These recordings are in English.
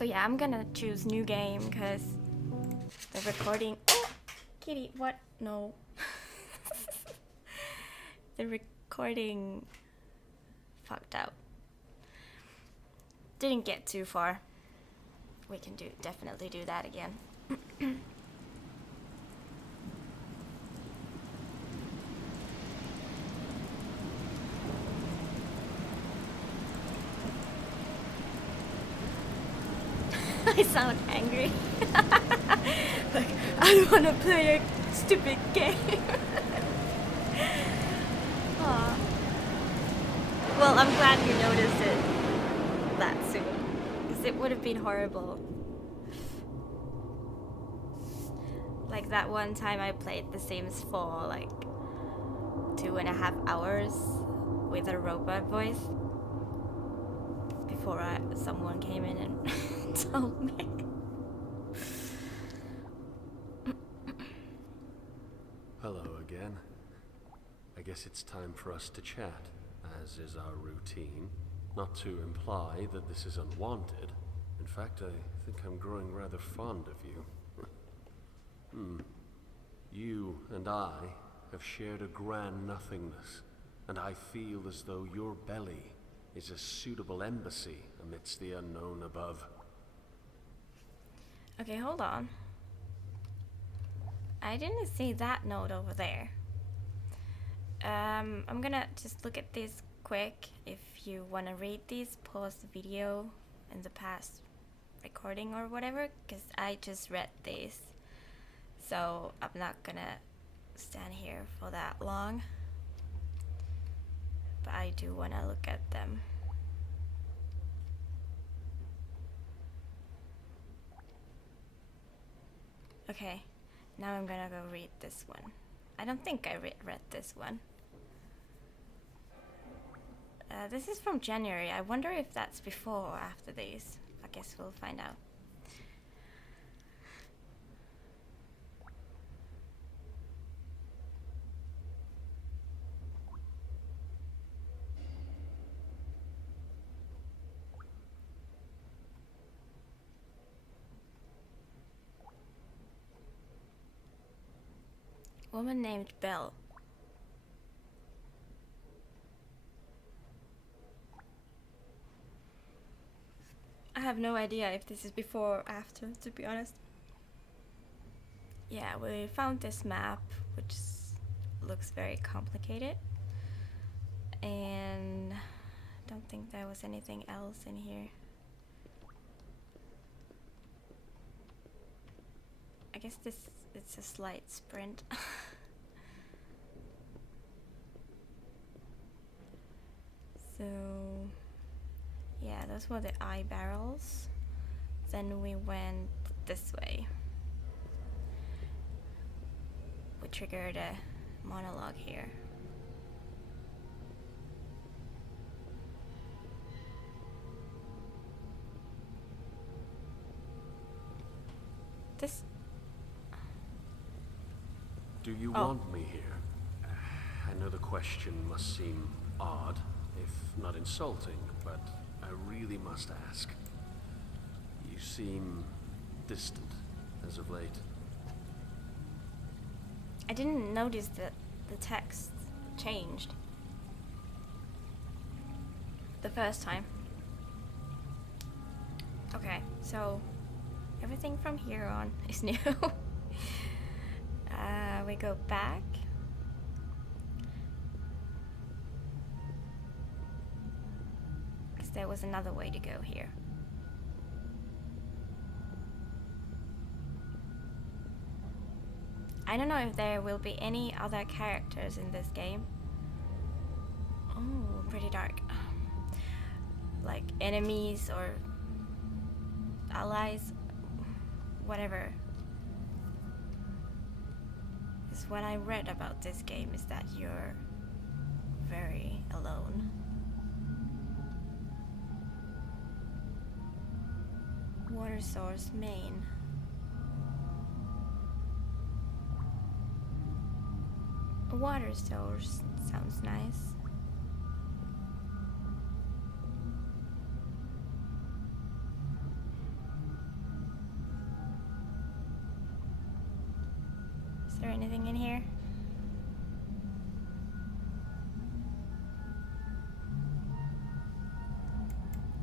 So yeah, I'm gonna choose new game because the recording. Oh, kitty, what? No. The recording fucked out. Didn't get too far. We can definitely do that again. I sound angry. Like, I don't want to play a stupid game. Aw. Well, I'm glad you noticed it that soon. Because it would have been horrible. Like that one time I played The Sims 4, like 2.5 hours with a robot voice. Before someone came in and told me. Hello again. I guess it's time for us to chat, as is our routine. Not to imply that this is unwanted. In fact, I think I'm growing rather fond of you. You and I have shared a grand nothingness, and I feel as though your belly is a suitable embassy amidst the unknown above. Okay, hold on. I didn't see that note over there. I'm gonna just look at this quick. If you wanna read these, pause the video in the past recording or whatever, because I just read these. So I'm not gonna stand here for that long. But I do wanna look at them. Okay, now I'm gonna go read this one. I don't think I read this one. This is from January. I wonder if that's before or after these. I guess we'll find out. Woman named Belle. I have no idea if this is before or after, to be honest. Yeah, we found this map, which looks very complicated. And I don't think there was anything else in here. I guess it's a slight sprint. So yeah, those were the eye barrels. Then we went this way. We triggered a monologue here. This. Do you want me here? I know the question must seem odd, if not insulting, but I really must ask. You seem distant as of late. I didn't notice that the text changed the first time. Okay, so everything from here on is new. We go back. Because there was another way to go here. I don't know if there will be any other characters in this game. Oh, pretty dark. Like enemies or allies, whatever. Because what I read about this game is that you're very alone. Water source main. A water source sounds nice. anything in here?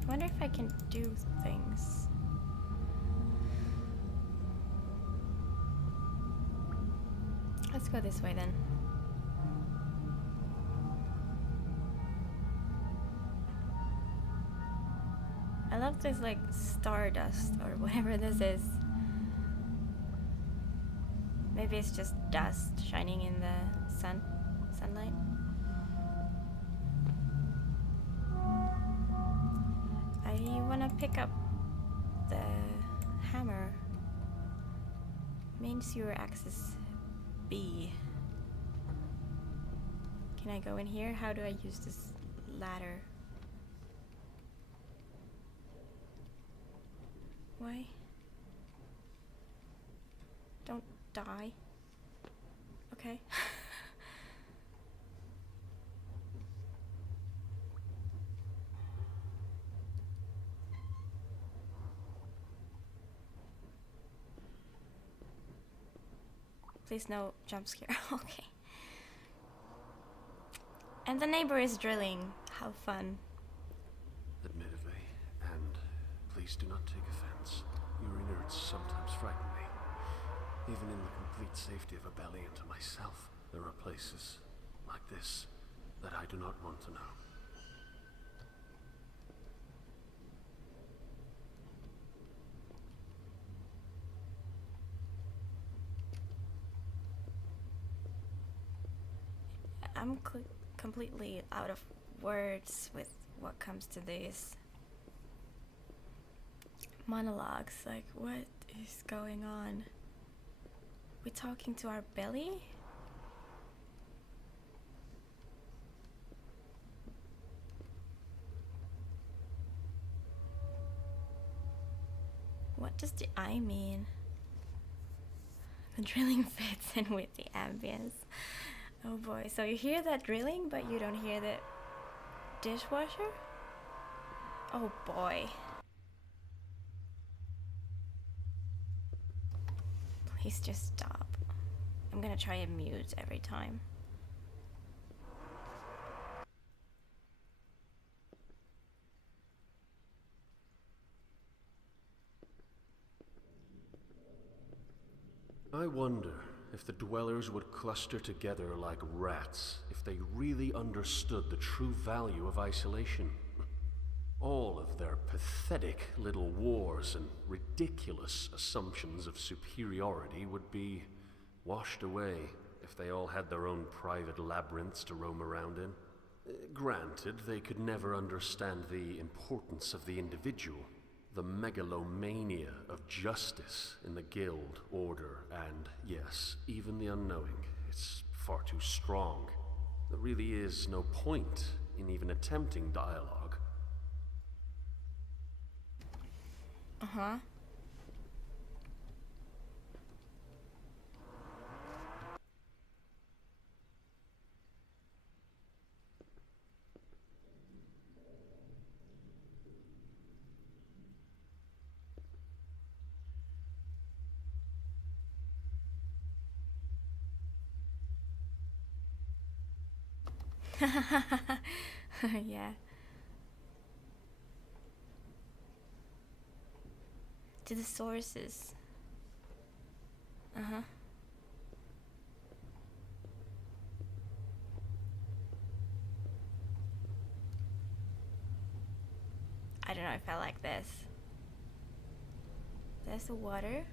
I wonder if I can do things. Let's go this way then. I love this like stardust or whatever this is. Maybe it's just dust shining in the sunlight. I wanna pick up the hammer. Main sewer access B. Can I go in here? How do I use this ladder? Why? Don't die. Okay. Please no jump scare. Okay. And the neighbor is drilling. How fun. Admittedly, and please do not take offense, your innards sometimes frighten me. Even in the complete safety of a belly and to myself, there are places like this that I do not want to know. I'm completely out of words with what comes to these monologues. Like, what is going on? We talking to our belly? What does the eye mean? The drilling fits in with the ambience. Oh boy, so you hear that drilling, but you don't hear the dishwasher? Oh boy. Please just stop. I'm gonna try and mute every time. I wonder if the dwellers would cluster together like rats if they really understood the true value of isolation. All of their pathetic little wars and ridiculous assumptions of superiority would be washed away if they all had their own private labyrinths to roam around in. Granted, they could never understand the importance of the individual, the megalomania of justice in the guild, order, and, yes, even the unknowing. It's far too strong. There really is no point in even attempting dialogue. Uh-huh. Yeah. To the sources. Uh-huh. I don't know if I like this. There's the water.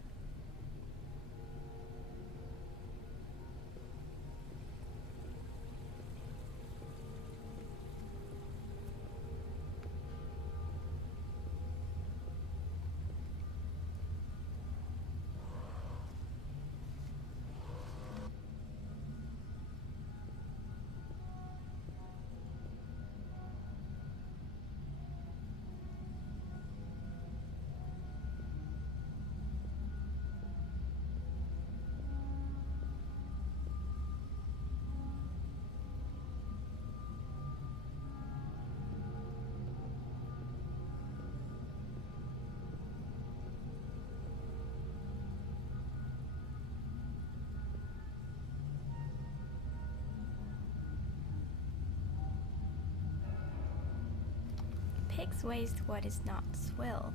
takes waste what is not swill.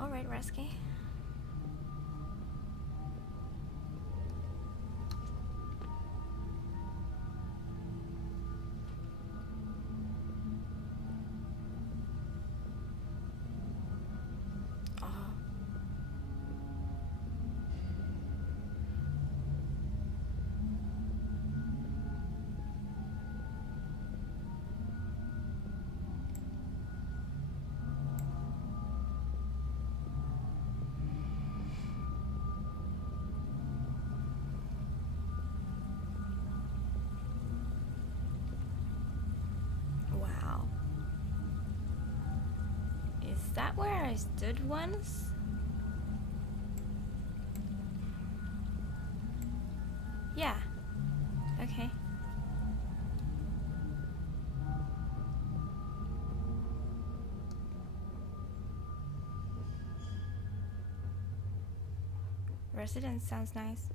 Alright, Resky. Wow. Is that where I stood once? Yeah. Okay. Residence sounds nice.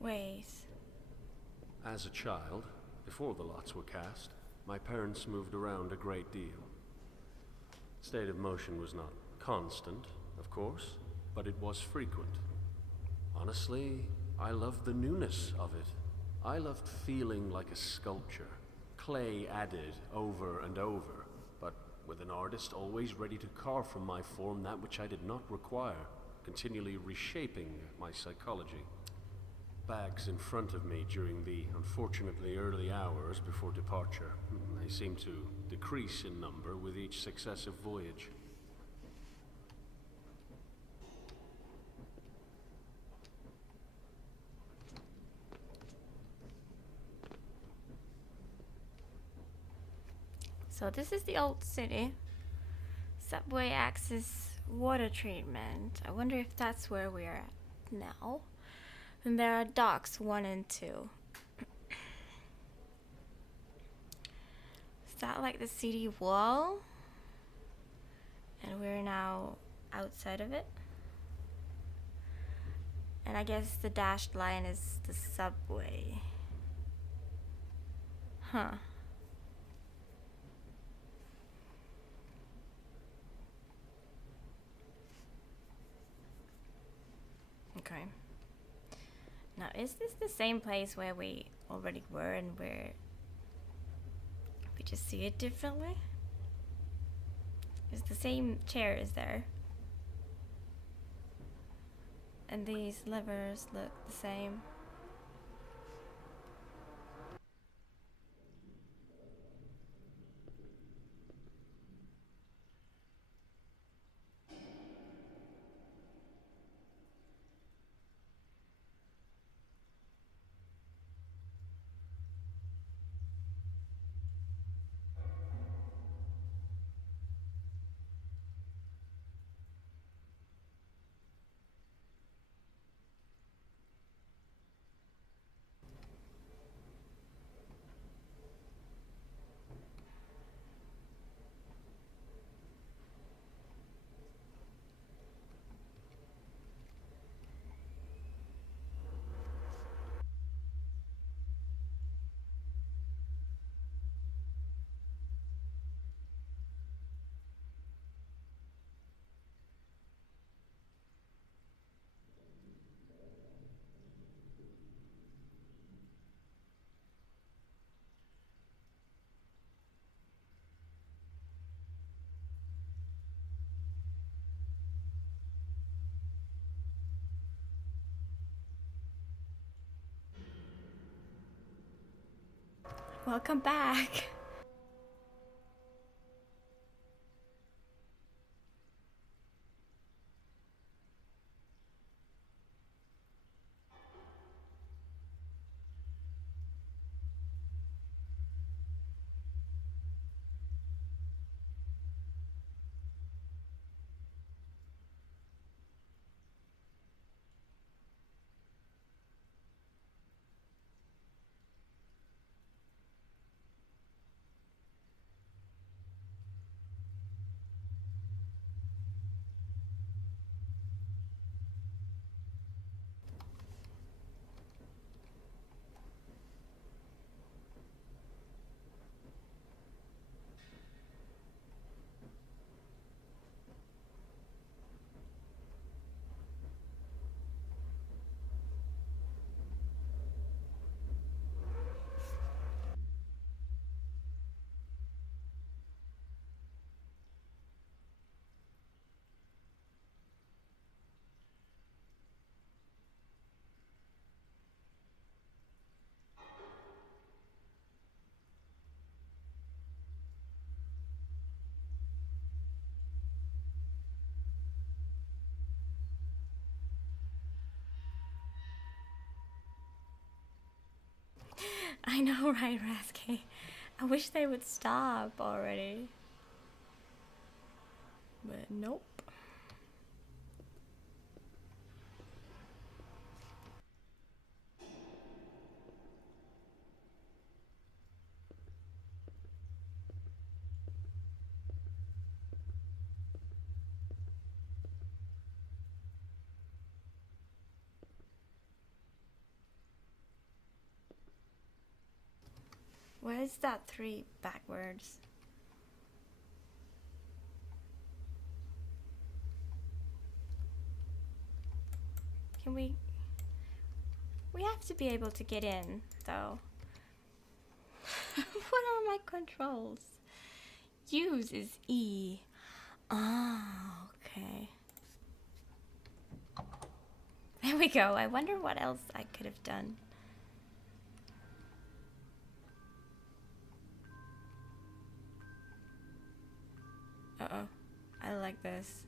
Wait. As a child, before the lots were cast, my parents moved around a great deal. State of motion was not constant, of course, but it was frequent. Honestly, I loved the newness of it. I loved feeling like a sculpture, clay added over and over, but with an artist always ready to carve from my form that which I did not require, continually reshaping my psychology. Bags in front of me during the unfortunately early hours before departure. They seemed to decrease in number with each successive voyage. So this is the old city. Subway access water treatment. I wonder if that's where we are at now. And there are docks 1 and 2. Is that like the city wall? And we're now outside of it. And I guess the dashed line is the subway. Huh. Okay. Now, is this the same place where we already were and where we just see it differently? Is the same chair is there? And these levers look the same. Welcome back. Alright, Rasky. I wish they would stop already. But nope. Where is that 3 backwards? Can we... We have to be able to get in, though. What are my controls? Use is E. Oh, okay. There we go. I wonder what else I could have done. Uh-oh. I like this.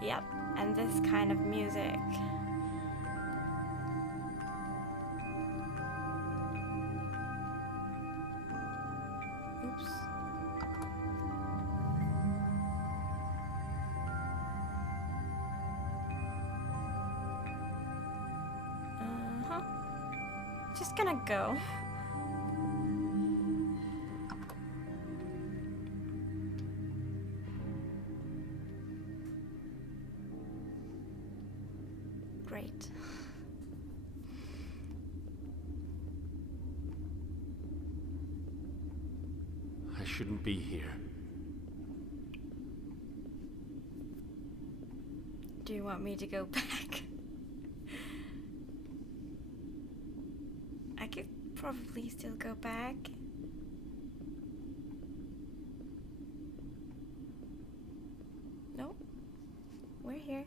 Yep, and this kind of music. Oops. Just gonna go. Great. I shouldn't be here. Do you want me to go back? I could probably still go back. Nope. We're here.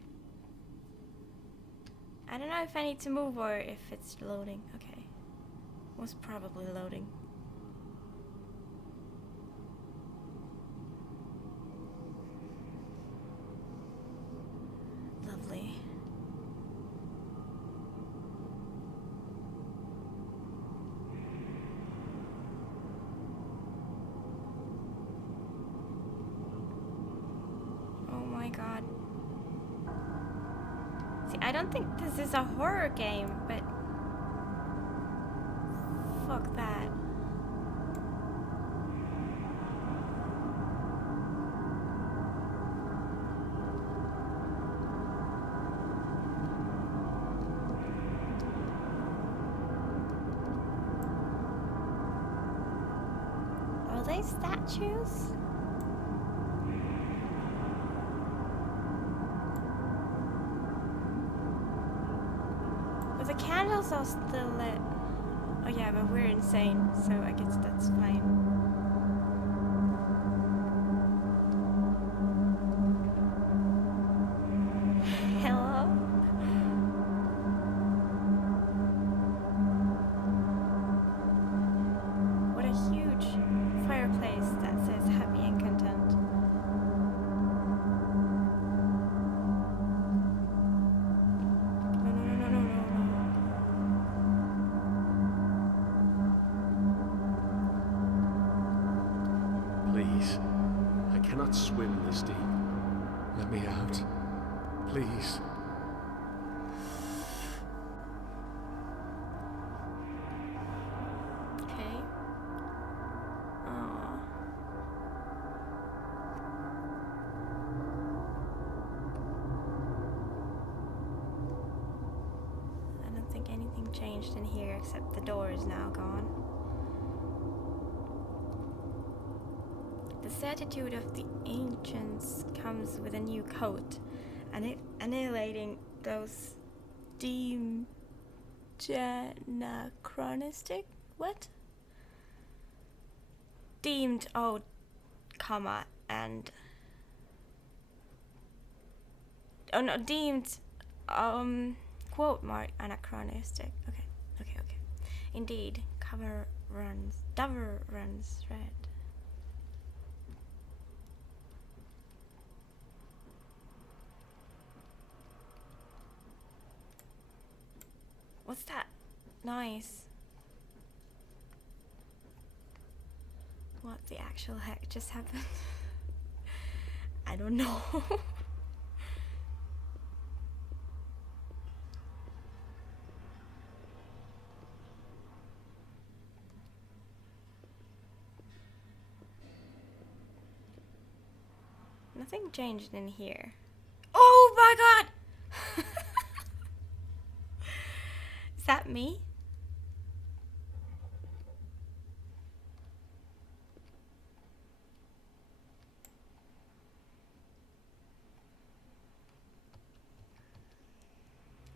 I don't know if I need to move or if it's loading. Okay. Was probably loading. Lovely. Oh my god. See, I don't think this is a horror game, but fuck that. Are they statues? But the candles are still lit. Oh yeah, but we're insane, so I guess that's fine. Hello? What a huge fireplace that says happy and content. Please. I cannot swim this deep. Let me out. Please. Okay. Aww. I don't think anything changed in here except the door is now gone. This attitude of the ancients comes with a new coat, and annihilating those deemed anachronistic. What? Deemed, oh, comma, and oh no, deemed, quote mark anachronistic. Okay. Indeed, Dover runs red. What's that noise? What the actual heck just happened? I don't know. Nothing changed in here. Oh my god! Is that me?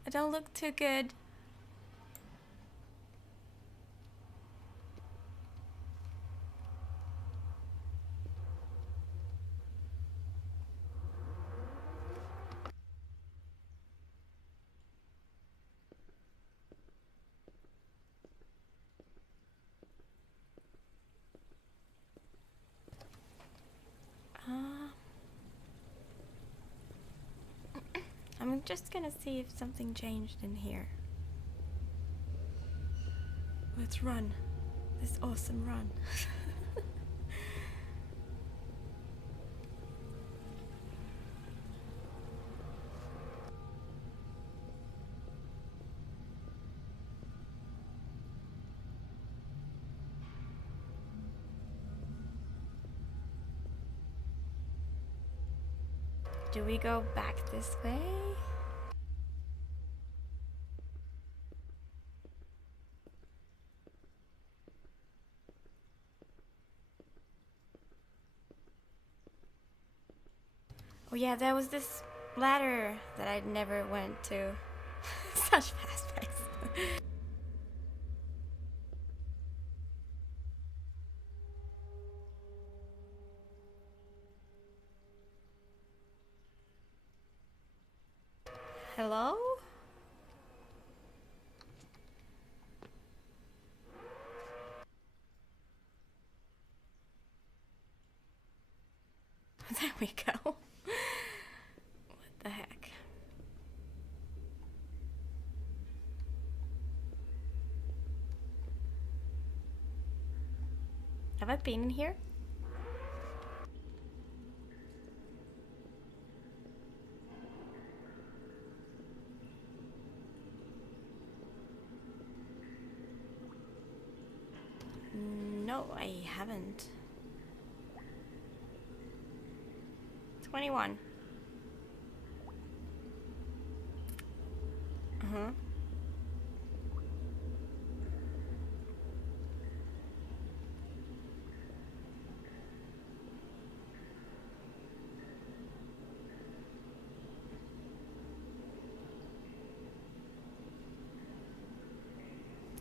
I don't look too good. I'm just gonna see if something changed in here. Let's run. This awesome run. Do we go back this way? Oh yeah, there was this ladder that I never went to. Such fast pace. Hello? There we go. What the heck? Have I been in here? No, I haven't. 21. Uh-huh.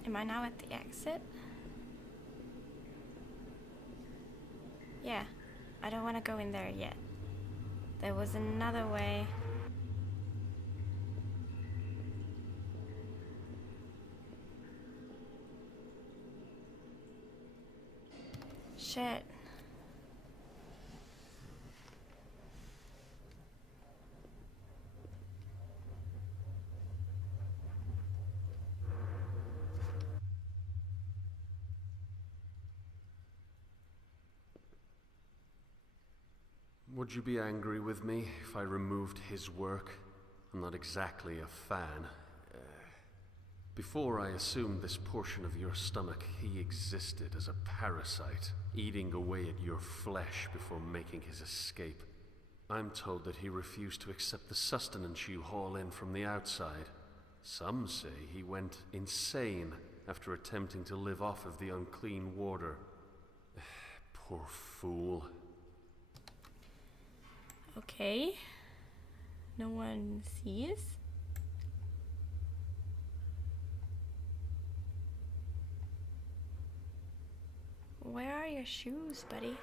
Am I now at the exit? Yeah, I don't want to go in there yet. There was another way. Shit. Would you be angry with me if I removed his work? I'm not exactly a fan. Before I assumed this portion of your stomach, he existed as a parasite, eating away at your flesh before making his escape. I'm told that he refused to accept the sustenance you haul in from the outside. Some say he went insane after attempting to live off of the unclean water. Poor fool. Okay. No one sees. Where are your shoes, buddy?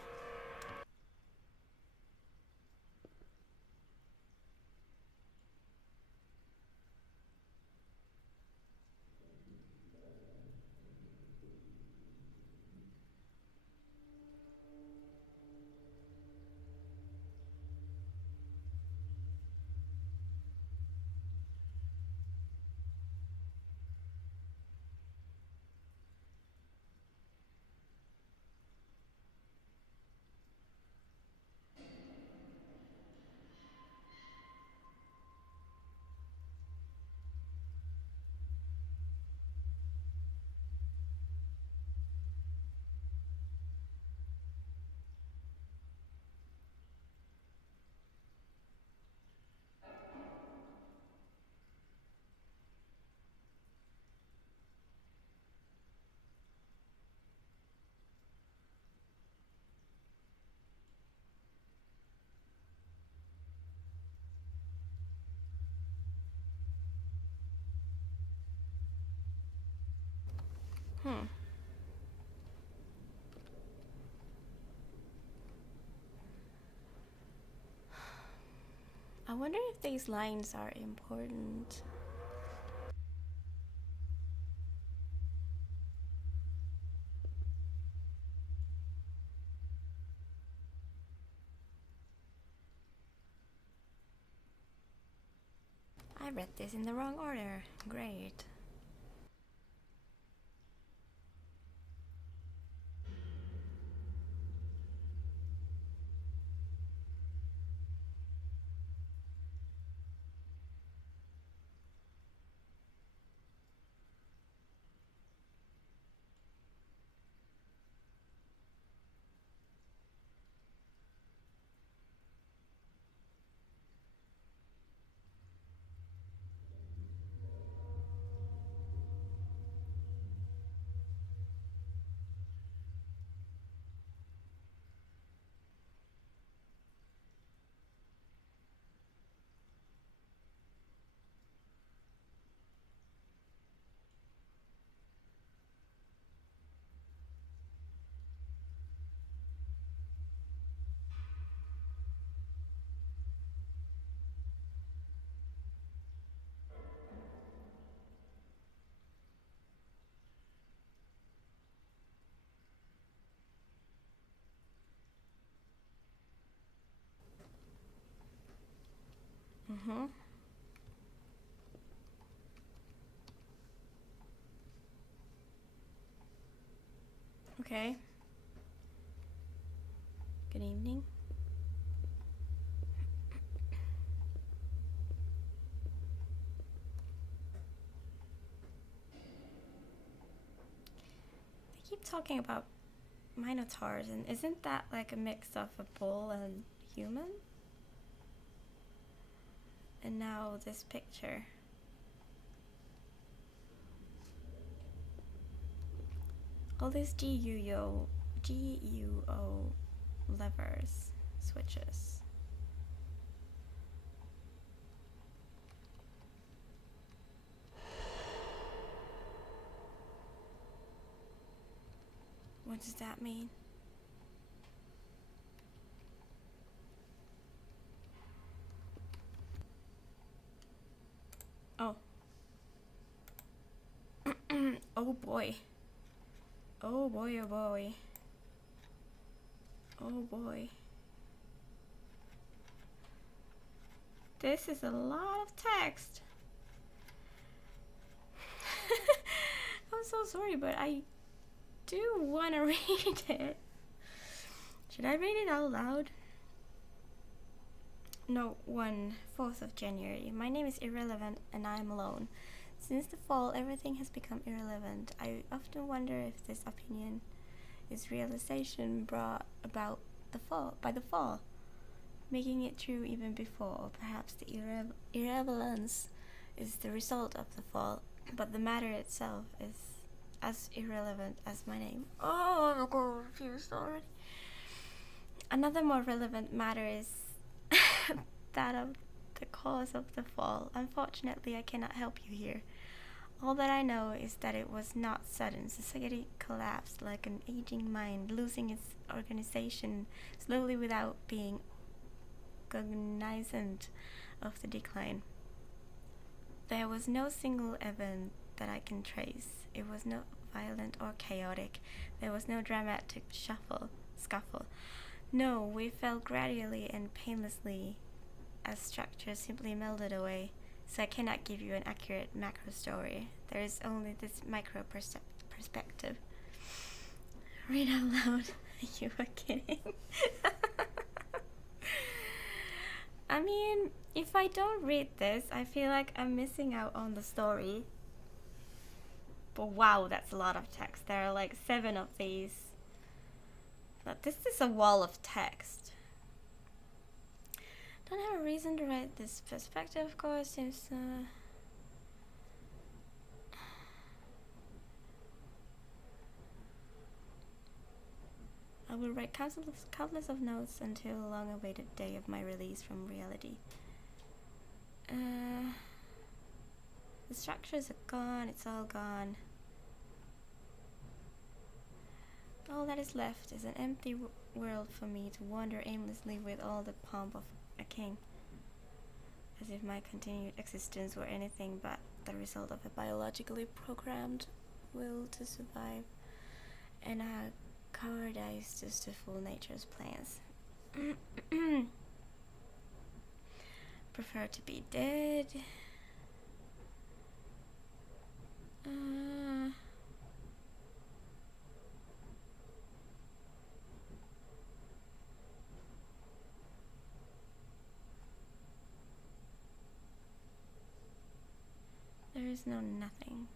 Hmm. I wonder if these lines are important. I read this in the wrong order. Great. Mm-hmm. Okay. Good evening. They keep talking about minotaurs, and isn't that like a mix of a bull and human? And now this picture. All these GUO levers, switches. What does that mean? Oh. Oh boy. Oh boy, oh boy. Oh boy. This is a lot of text. I'm so sorry, but I do want to read it. Should I read it out loud? Note 1, 4th of January. My name is irrelevant and I am alone. Since the fall, everything has become irrelevant. I often wonder if this opinion is realization brought about by the fall, making it true even before, or perhaps the irrelevance is the result of the fall, but the matter itself is as irrelevant as my name. Oh, I'm confused already. Another more relevant matter is that of the cause of the fall. Unfortunately, I cannot help you here. All that I know is that it was not sudden. Society collapsed like an aging mind, losing its organization slowly without being cognizant of the decline. There was no single event that I can trace. It was not violent or chaotic. There was no dramatic scuffle. No, we fell gradually and painlessly as structure simply melted away. So I cannot give you an accurate macro story. There is only this micro perspective. Read out loud. You were kidding. I mean, if I don't read this, I feel like I'm missing out on the story. But wow, that's a lot of text. There are like 7 of these. But this is a wall of text. Don't have a reason to write this perspective, of course, since I will write countless of notes until the long-awaited day of my release from reality. The structures are gone, it's all gone. All that is left is an empty world for me to wander aimlessly with all the pomp of a king. As if my continued existence were anything but the result of a biologically programmed will to survive, and a cowardice just to fool nature's plans. Prefer to be dead. There is no nothing.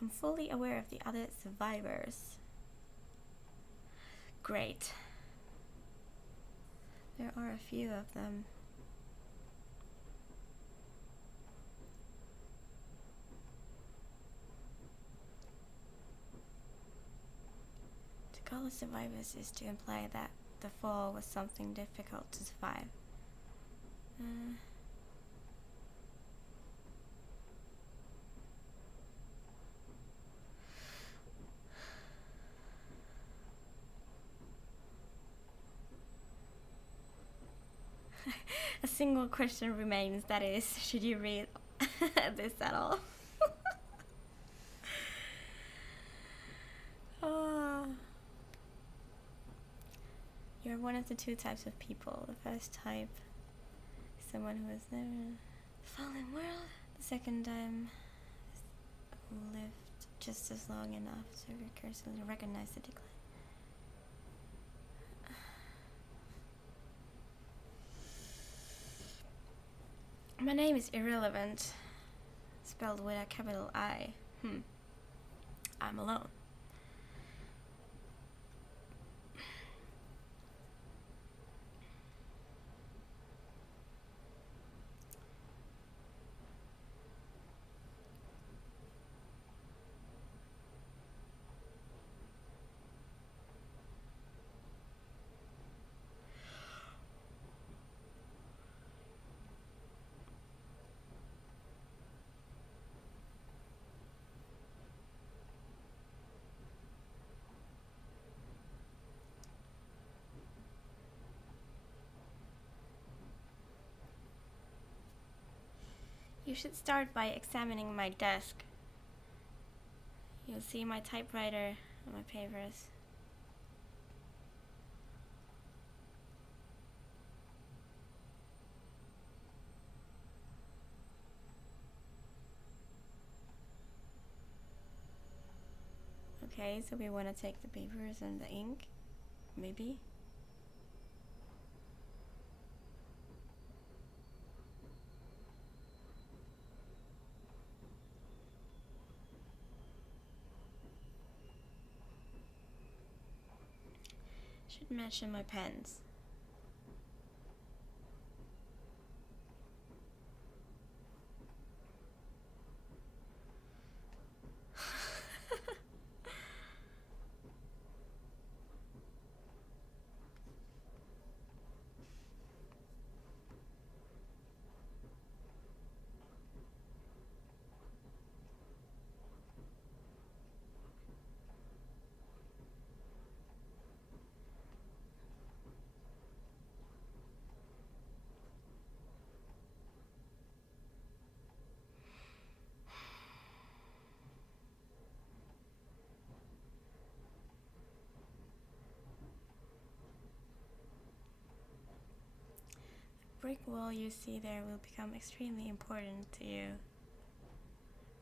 I'm fully aware of the other survivors. Great. There are a few of them. To call us survivors is to imply that the fall was something difficult to survive. A single question remains, that is, should you read this at all? Oh. You're one of the 2 types of people. The first type is someone who has never fallen world. The second time lived just as long enough to recursively recognize the decline. My name is Irrelevant, spelled with a capital I. I'm alone. You should start by examining my desk. You'll see my typewriter and my papers. Okay, so we want to take the papers and the ink, maybe. Should mention my pens. brick wall you see there will become extremely important to you.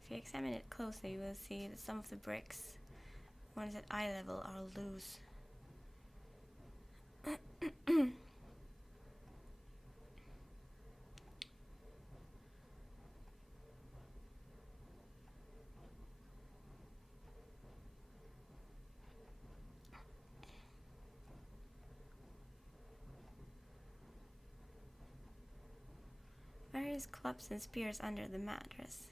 If you examine it closely, you will see that some of the bricks, ones at eye level, are loose. Various clubs and spears under the mattress.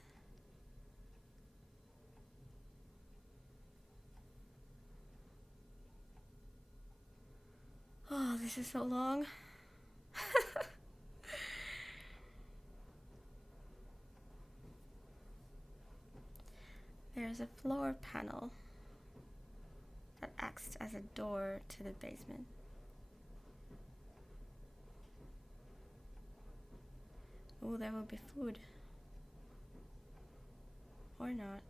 Oh, this is so long. There's a floor panel that acts as a door to the basement. Oh, there will be food. Or not.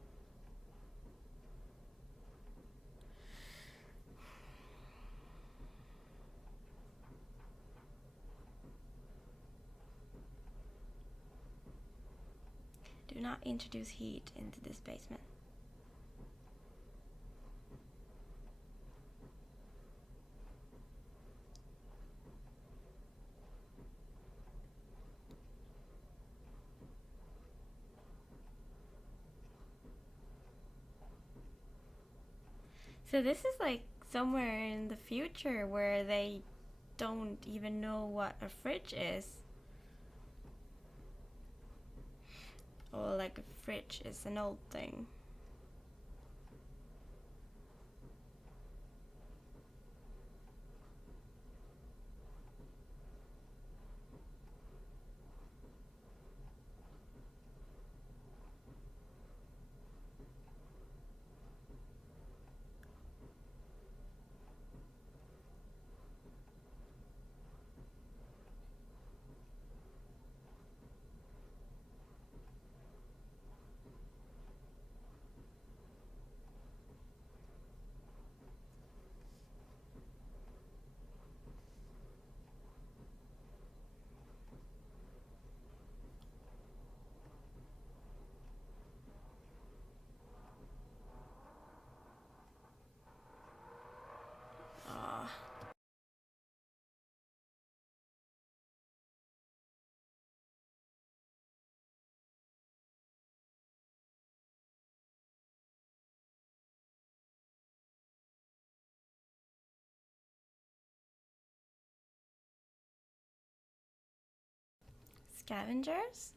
Do not introduce heat into this basement. So this is like somewhere in the future where they don't even know what a fridge is. Or like a fridge is an old thing. Scavengers?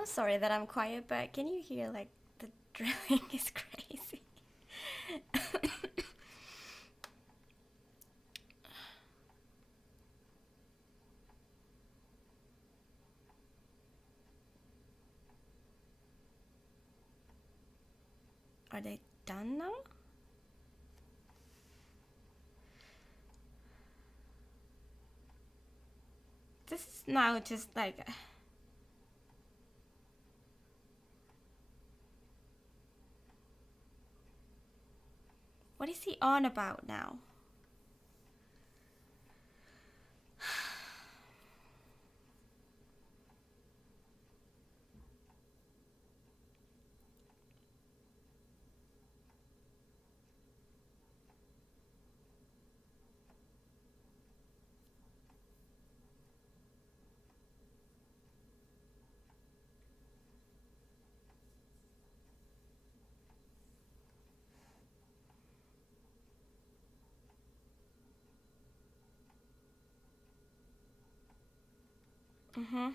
I'm sorry that I'm quiet, but can you hear like the drilling is crazy? Are they done now? This is now just like... What is he on about now? Mm-hmm.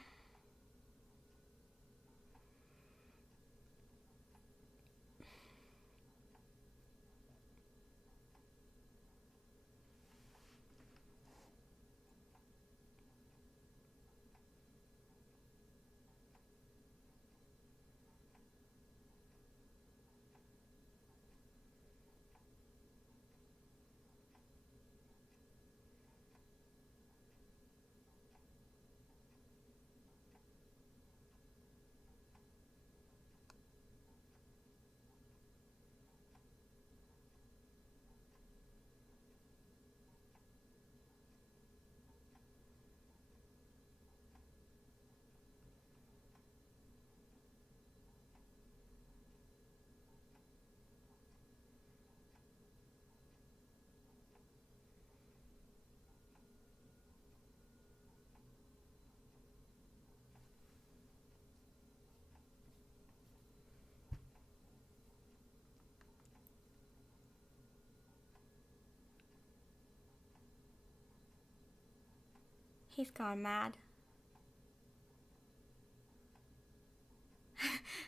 He's gone mad.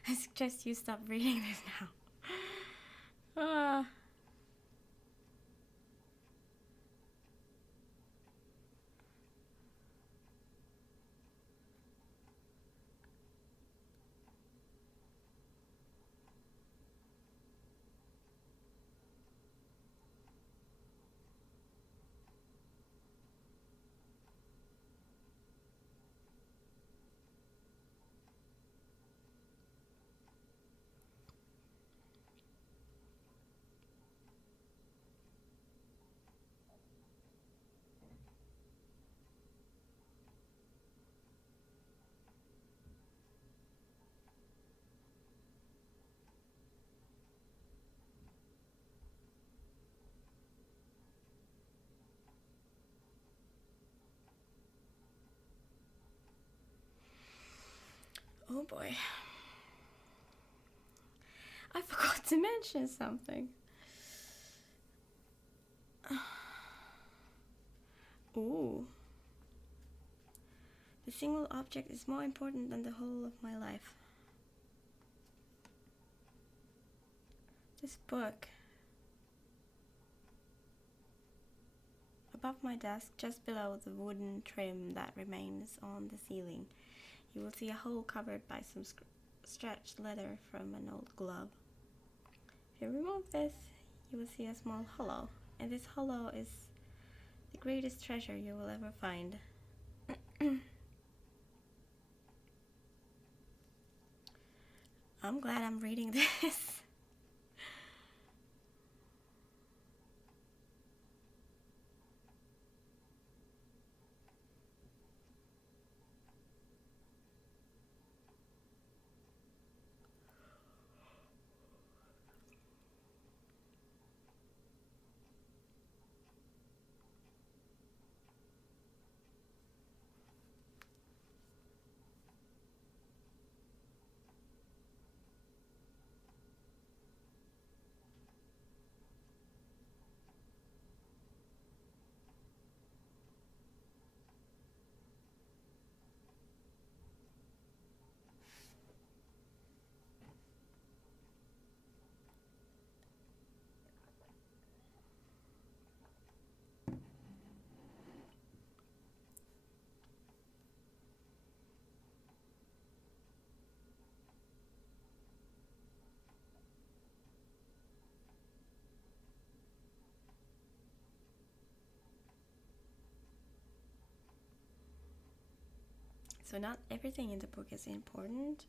I suggest you stop reading this now. Oh boy. I forgot to mention something. Ooh. The single object is more important than the whole of my life. This book. Above my desk, just below the wooden trim that remains on the ceiling, you will see a hole covered by some stretched leather from an old glove. If you remove this, you will see a small hollow, and this hollow is the greatest treasure you will ever find. I'm glad I'm reading this. So not everything in the book is important.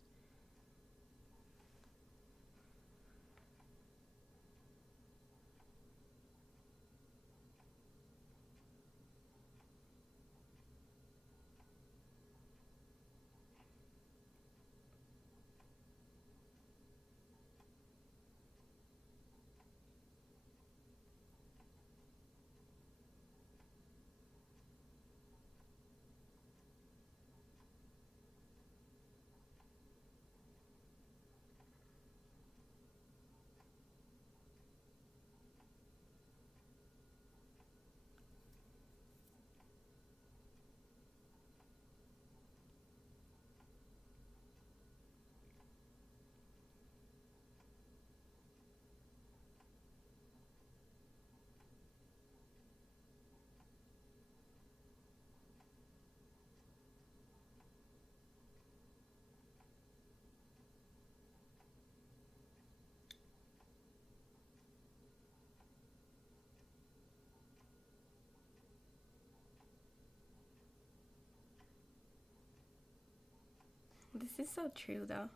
This is so true though.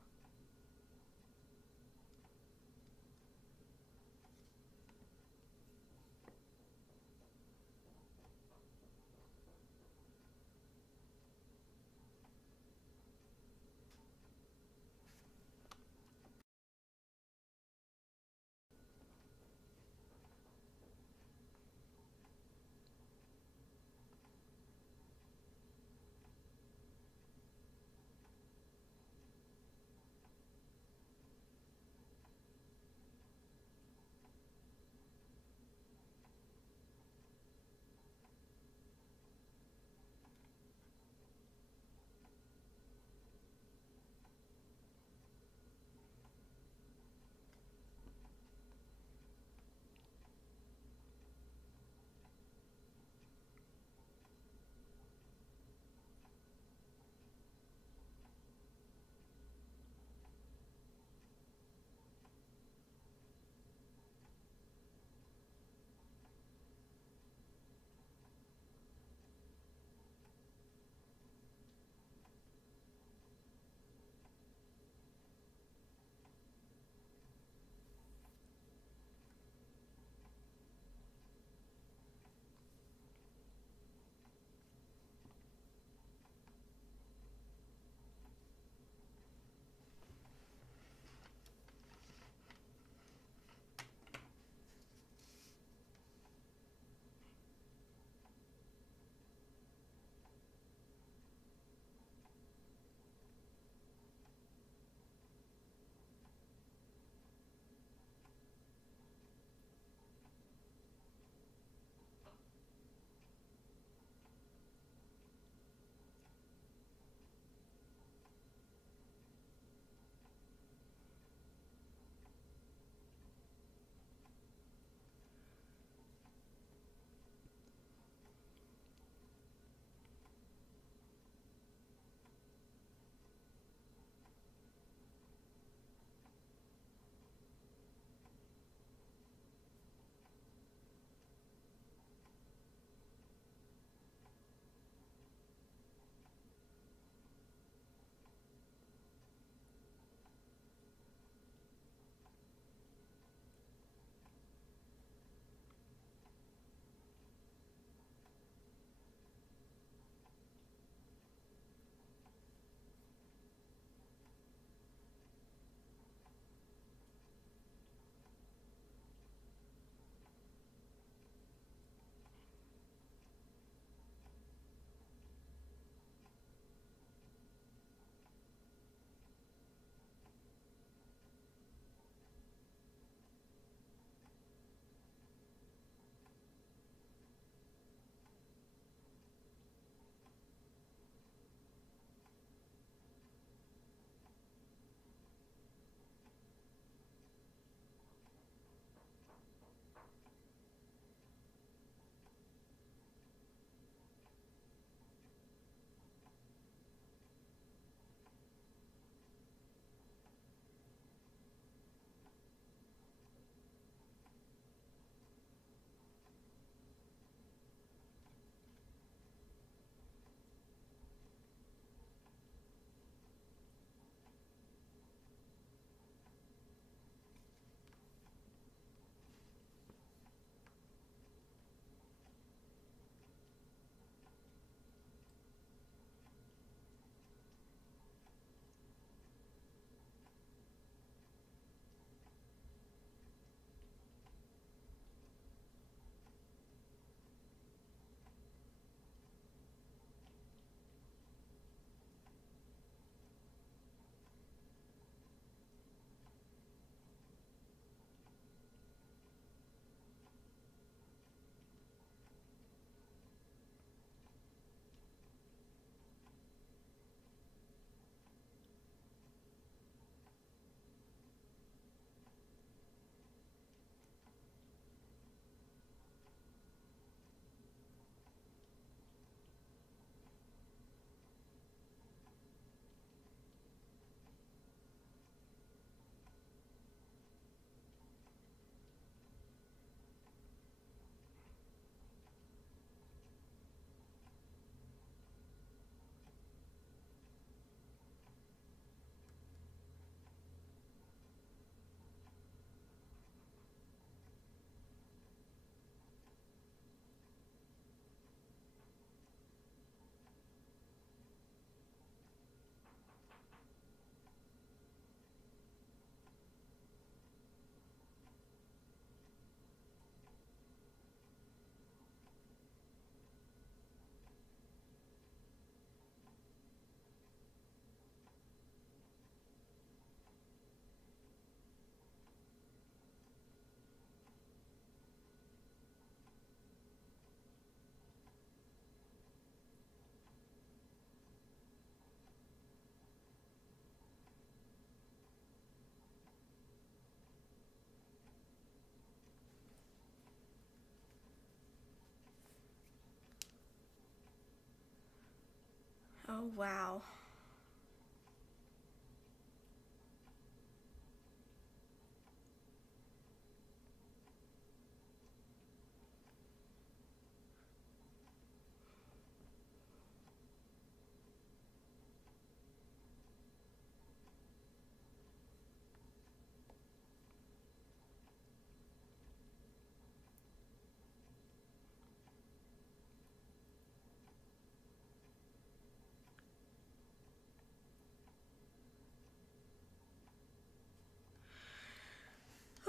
Oh, wow.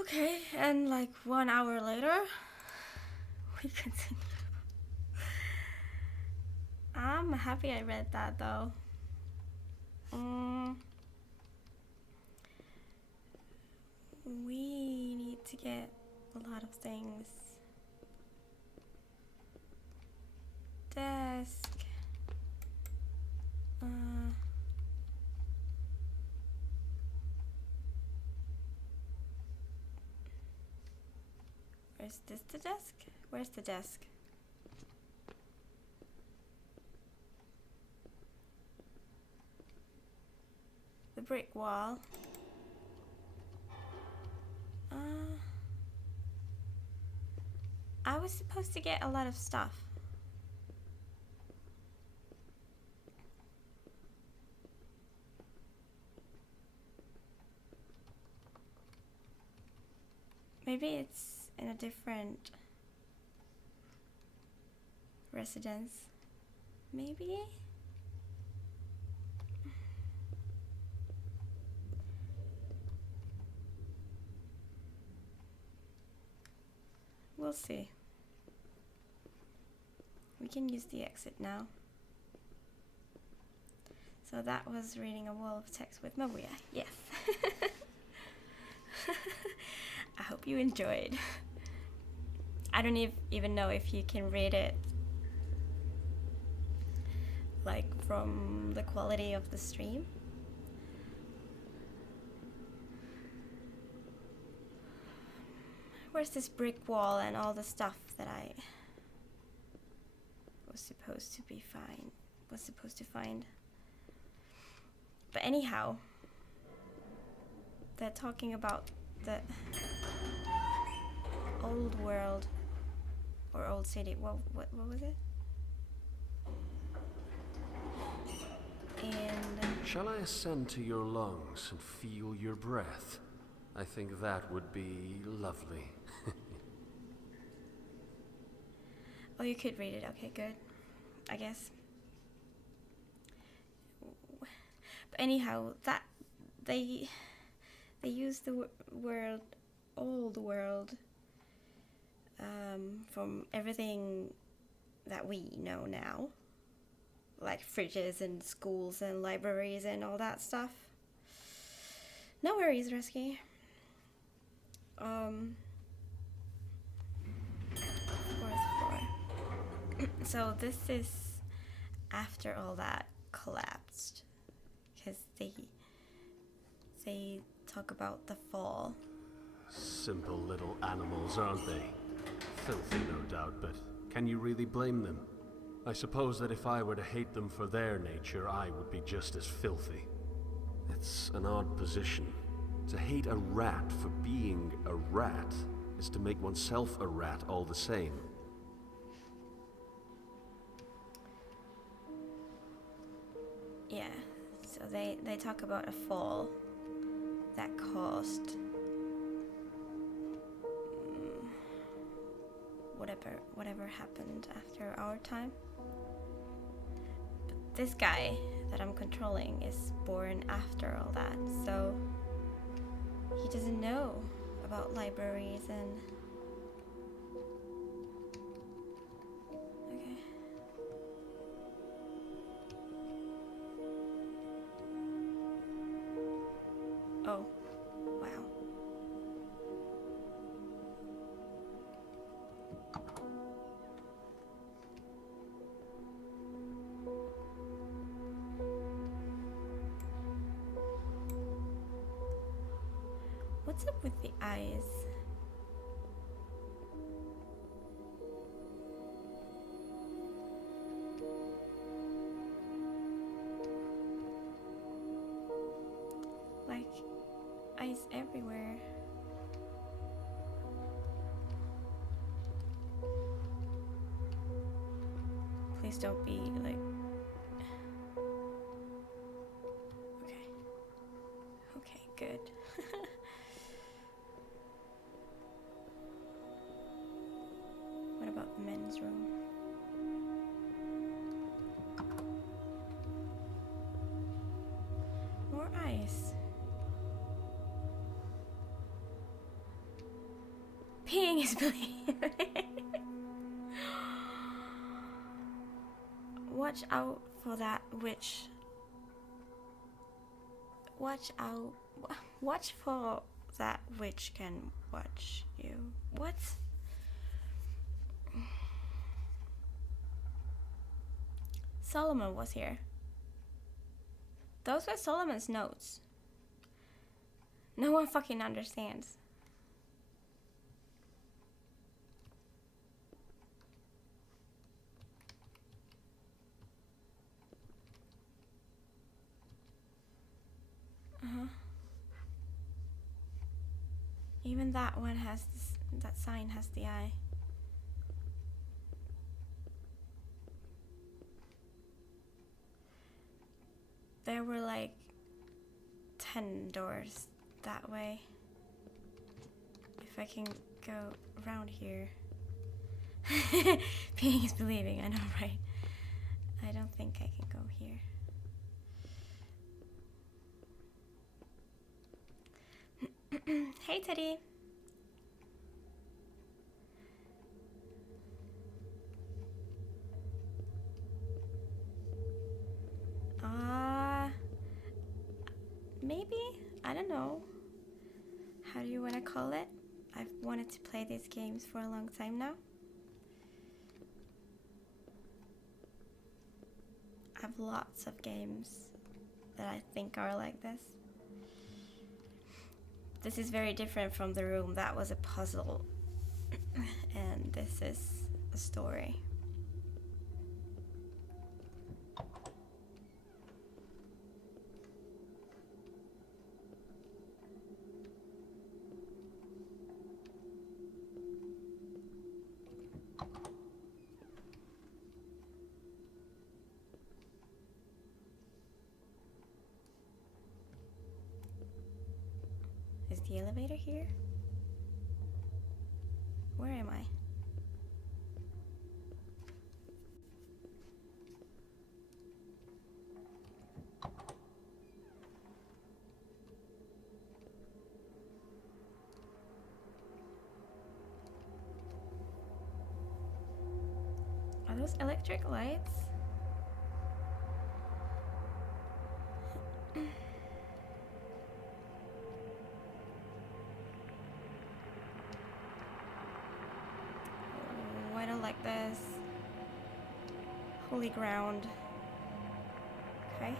Okay, and like 1 hour later, we continue. I'm happy I read that though. We need to get a lot of things. Desk. Is this the desk? Where's the desk? The brick wall. I was supposed to get a lot of stuff. Maybe it's in a different residence. Maybe? We'll see. We can use the exit now. So that was reading a wall of text with Maria. Yes. I hope you enjoyed. I don't even know if you can read it like from the quality of the stream. Where's this brick wall and all the stuff that I was supposed to find? But anyhow, they're talking about the old world or old city. What was it? And shall I ascend to your lungs and feel your breath? I think that would be lovely. oh, you could read it. Okay, good. I guess. But anyhow, that they use the word old world from everything that we know now, like fridges and schools and libraries and all that stuff. No worries, Resky. Fourth floor. So this is after all that collapsed, because they talk about the fall. Simple little animals, aren't they? Filthy, no doubt, but can you really blame them? I suppose that if I were to hate them for their nature, I would be just as filthy. It's an odd position. To hate a rat for being a rat is to make oneself a rat all the same. Yeah, so they talk about a fall that caused whatever happened after our time. But this guy that I'm controlling is born after all that, so he doesn't know about libraries and... Okay. Oh, wow. What's up with the eyes? like ice everywhere. Please don't be like... Okay. Okay, good. What about the men's room? More ice. Peeing is bleeding. Watch out for that witch. Watch out. Watch for that witch can watch you. What? Solomon was here. Those were Solomon's notes. No one fucking understands. Even that one has this, that sign has the eye. There were like 10 doors that way. If I can go around here. Being is believing, I know, right? I don't think I can go here. Hey, Teddy. Maybe? I don't know. How do you want to call it? I've wanted to play these games for a long time now. I have lots of games that I think are like this. This is very different from the room. That was a puzzle. And this is a story. Is the elevator here? Where am I? Are those electric lights? Oh, I don't like this. Holy ground. Okay.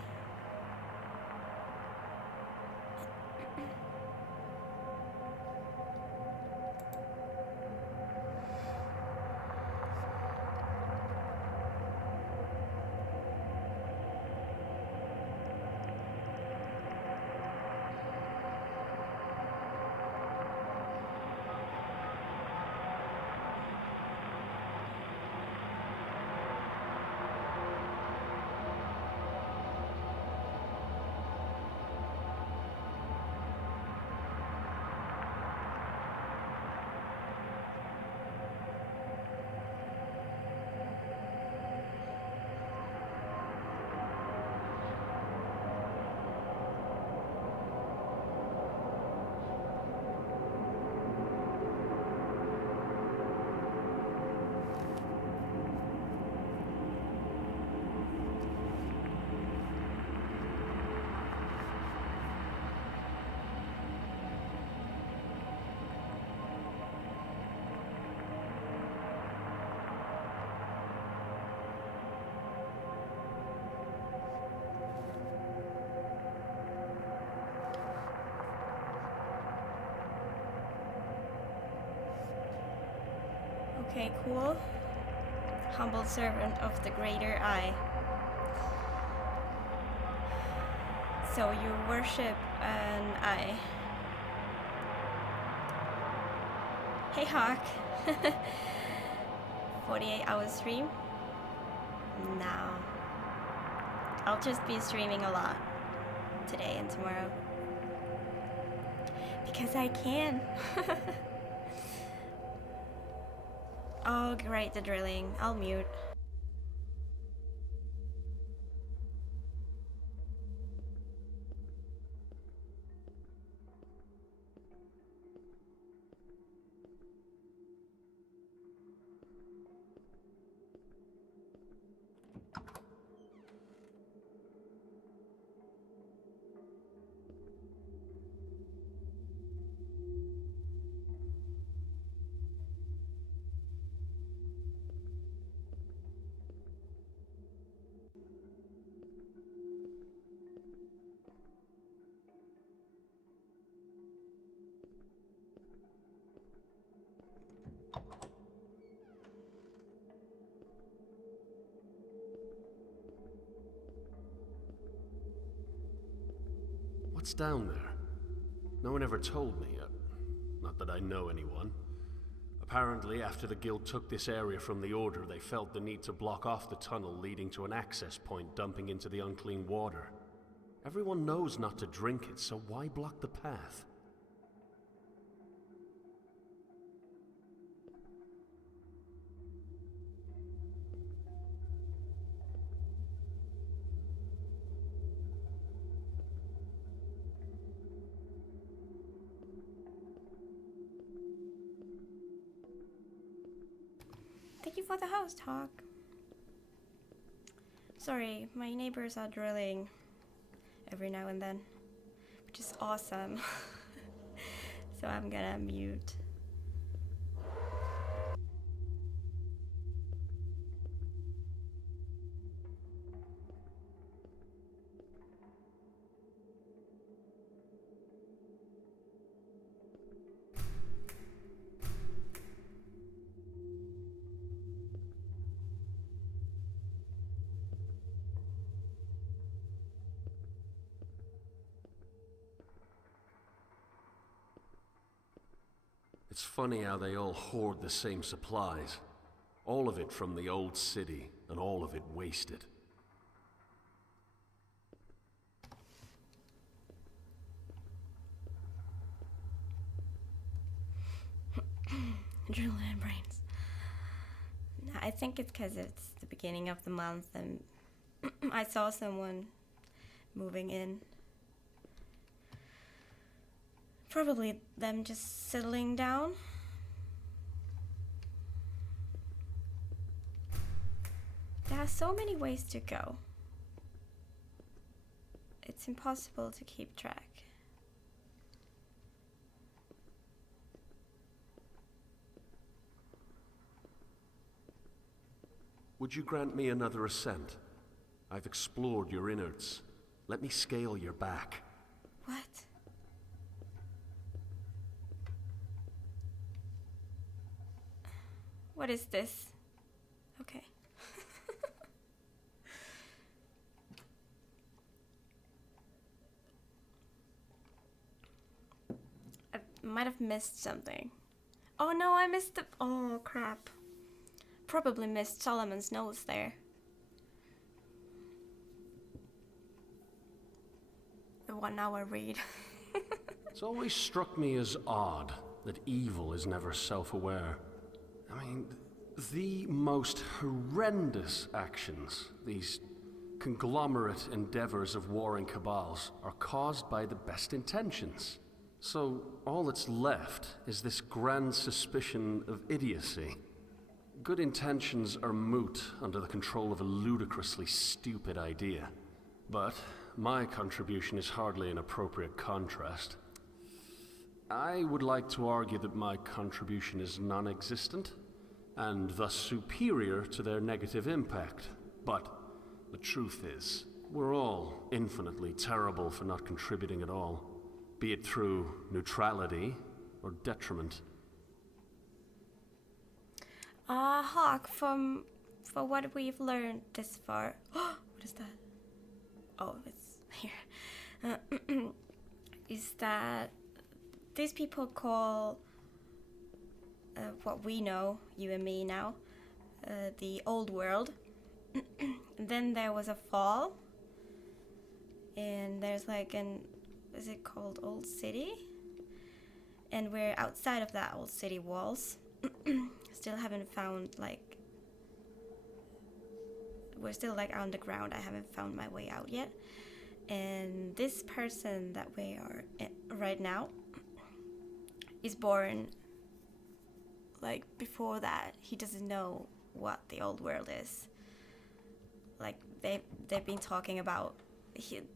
Okay, cool. Humble servant of the greater I. So you worship an eye. Hey Hawk. 48-hour stream? No. I'll just be streaming a lot. Today and tomorrow. Because I can. Oh, great, the drilling. I'll mute. What's down there? No one ever told me. Not that I know anyone. Apparently, after the Guild took this area from the Order, they felt the need to block off the tunnel leading to an access point dumping into the unclean water. Everyone knows not to drink it, so why block the path? Thank you for the host, Hawk. Sorry, my neighbors are drilling every now and then, which is awesome. So I'm gonna mute. It's funny how they all hoard the same supplies. All of it from the old city, and all of it wasted. Adrenaline brains. I think it's because it's the beginning of the month and I saw someone moving in. Probably them just settling down. There are so many ways to go. It's impossible to keep track. Would you grant me another ascent? I've explored your innards. Let me scale your back. What? What is this? Okay. I might have missed something. Oh no, I missed the... Oh crap. Probably missed Solomon's nose there. The 1 hour read. It's always struck me as odd that evil is never self-aware. I mean, the most horrendous actions, these conglomerate endeavors of warring cabals, are caused by the best intentions. So all that's left is this grand suspicion of idiocy. Good intentions are moot under the control of a ludicrously stupid idea. But my contribution is hardly an appropriate contrast. I would like to argue that my contribution is non-existent, and thus superior to their negative impact. But the truth is, we're all infinitely terrible for not contributing at all, be it through neutrality or detriment. Hawk, for what we've learned this far... What is that? Oh, it's here. is that these people call what we know, you and me now, the old world. Then there was a fall, and there's like is it called Old City? And we're outside of that old city walls. Still haven't found, like, we're still like on the ground. I haven't found my way out yet. And this person that we are right now is born like before that. He doesn't know what the old world is. Like they've been talking about,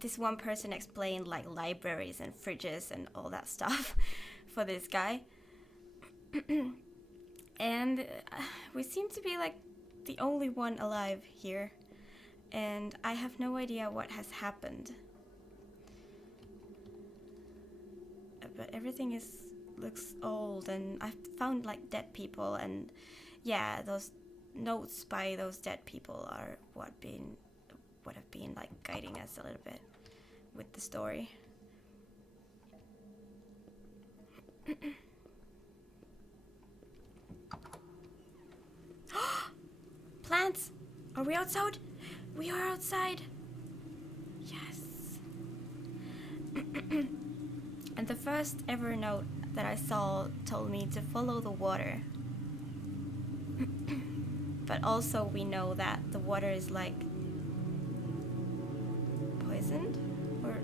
this one person explained like libraries and fridges and all that stuff for this guy. And we seem to be like the only one alive here, and I have no idea what has happened. But everything looks old, and I found like dead people, and yeah, those notes by those dead people are what have been like guiding us a little bit with the story. Plants! Are we outside? We are outside! Yes! And the first ever note that I saw told me to follow the water. But also we know that the water is like poisoned or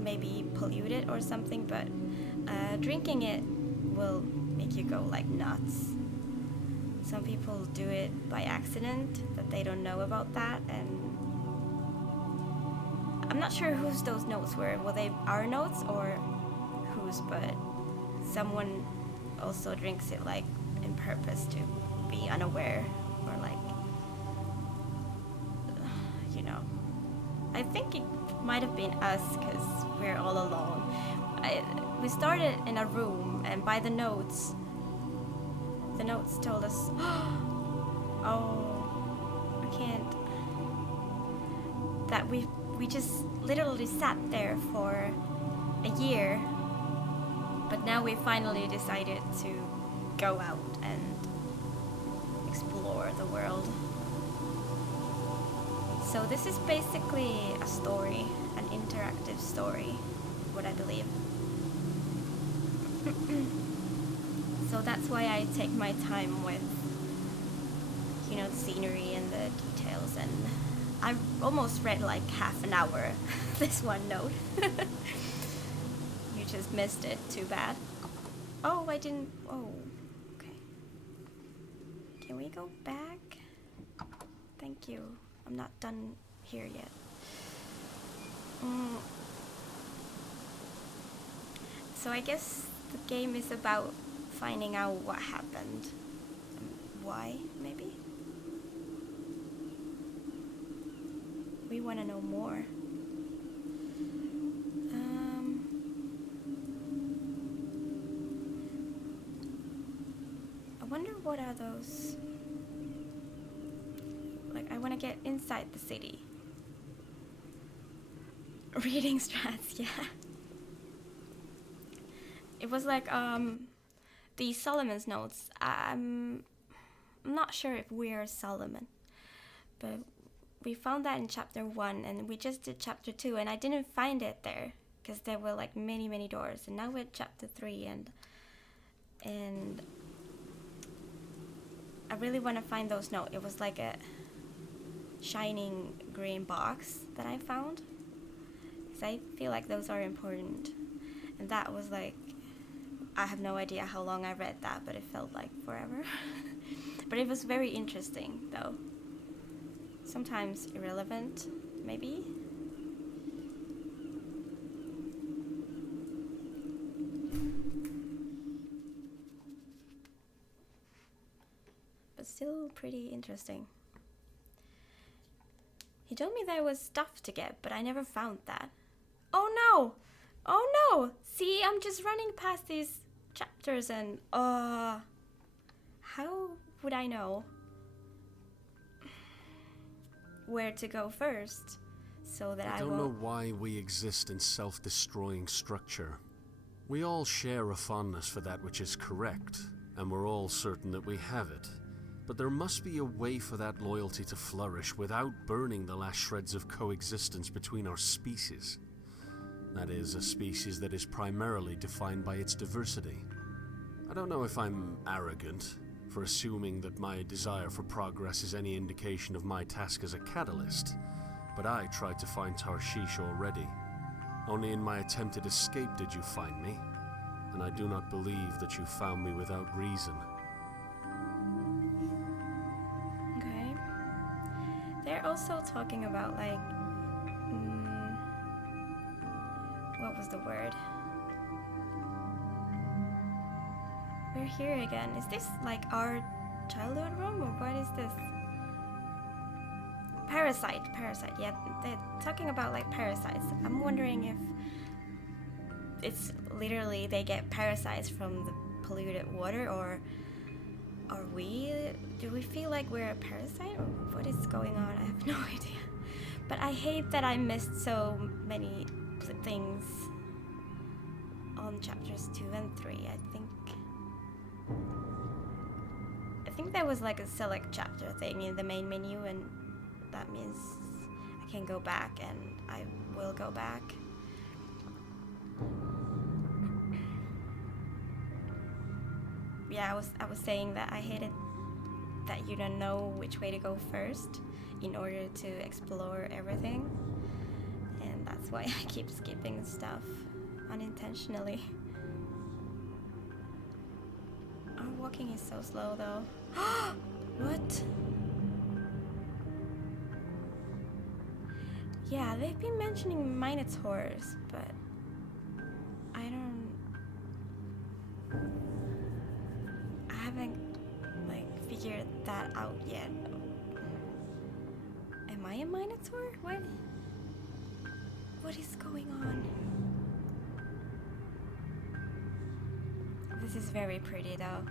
maybe polluted or something, but drinking it will make you go like nuts. Some people do it by accident, that they don't know about that, and I'm not sure whose those notes were. Were they our notes or whose? But someone also drinks it like in purpose to be unaware, or like, you know. I think it might have been us because we're all alone. We started in a room, and by the notes told us, oh, I can't. That we just literally sat there for a year, but now we finally decided to go out and explore the world. So this is basically a story, an interactive story, what I believe. So that's why I take my time with, you know, the scenery and the details, and I've almost read like half an hour this one note. You just missed it, too bad. Oh, I didn't, oh, okay. Can we go back? Thank you. I'm not done here yet. So I guess the game is about finding out what happened. Why, maybe? We want to know more. I wonder what are those... Like, I want to get inside the city. Reading strats, yeah. It was like, the Solomon's notes. I'm not sure if we're Solomon, but we found that in chapter 1, and we just did chapter 2, and I didn't find it there because there were like many doors, and now we're at chapter 3, and I really want to find those notes. It was like a shining green box that I found, because I feel like those are important, and that was like, I have no idea how long I read that, but it felt like forever. But it was very interesting, though. Sometimes irrelevant, maybe? But still pretty interesting. He told me there was stuff to get, but I never found that. Oh no! Oh no! See, I'm just running past these chapters and, how would I know where to go first? so that I I don't know won't... why we exist in self-destroying structure. We all share a fondness for that which is correct, and we're all certain that we have it. But there must be a way for that loyalty to flourish without burning the last shreds of coexistence between our species. That is, a species that is primarily defined by its diversity. I don't know if I'm arrogant for assuming that my desire for progress is any indication of my task as a catalyst, but I tried to find Tarshish already. Only in my attempted escape did you find me, and I do not believe that you found me without reason. Okay. They're also talking about, like, what was the word? We're here again. Is this like our childhood room, or what is this? Parasite. Yeah, they're talking about like parasites. I'm wondering if it's literally they get parasites from the polluted water, or do we feel like we're a parasite, or what is going on? I have no idea. But I hate that I missed so many things on chapters 2 and 3. I think there was like a select chapter thing in the main menu, and that means I can go back, and I will go back. Yeah, I was saying that I hated that you don't know which way to go first in order to explore everything, and that's why I keep skipping stuff unintentionally. Our walking is so slow though. What? Yeah, they've been mentioning minotaurs, but I haven't like figured that out yet. Am I a minotaur? What is going on? This is very pretty though.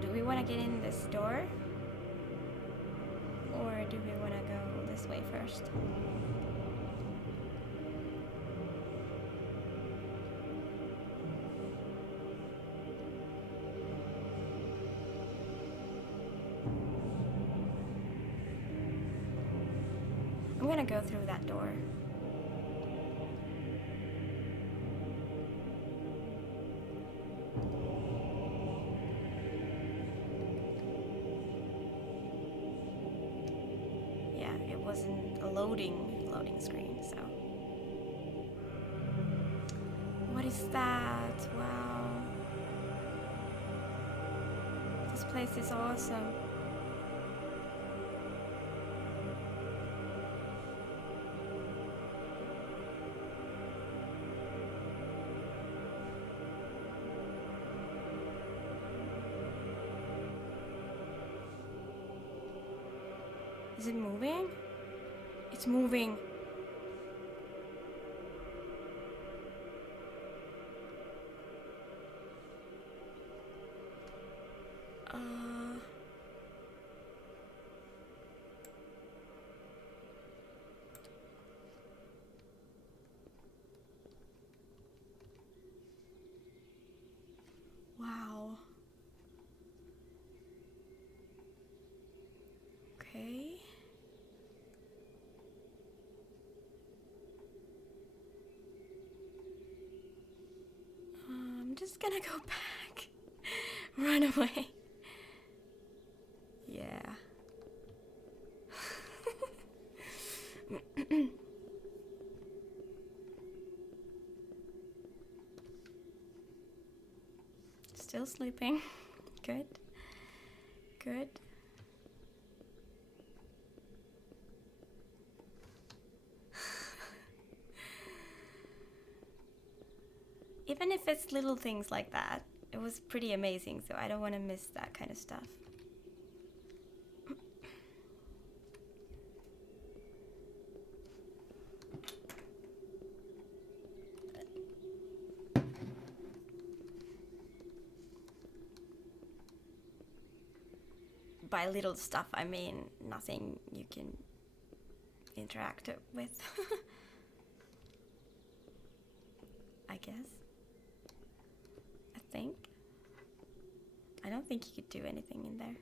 Do we want to get in this door? Or do we want to go this way first? I'm gonna go through that door. Wasn't a loading screen, so. What is that? Wow. This place is awesome. Is it moving? It's moving. Wow. Okay. I'm just gonna go back. Run away. Yeah. Still sleeping. Good. Good. Even if it's little things like that, it was pretty amazing, so I don't want to miss that kind of stuff. By little stuff, I mean nothing you can interact with. I guess. I think. I don't think you could do anything in there.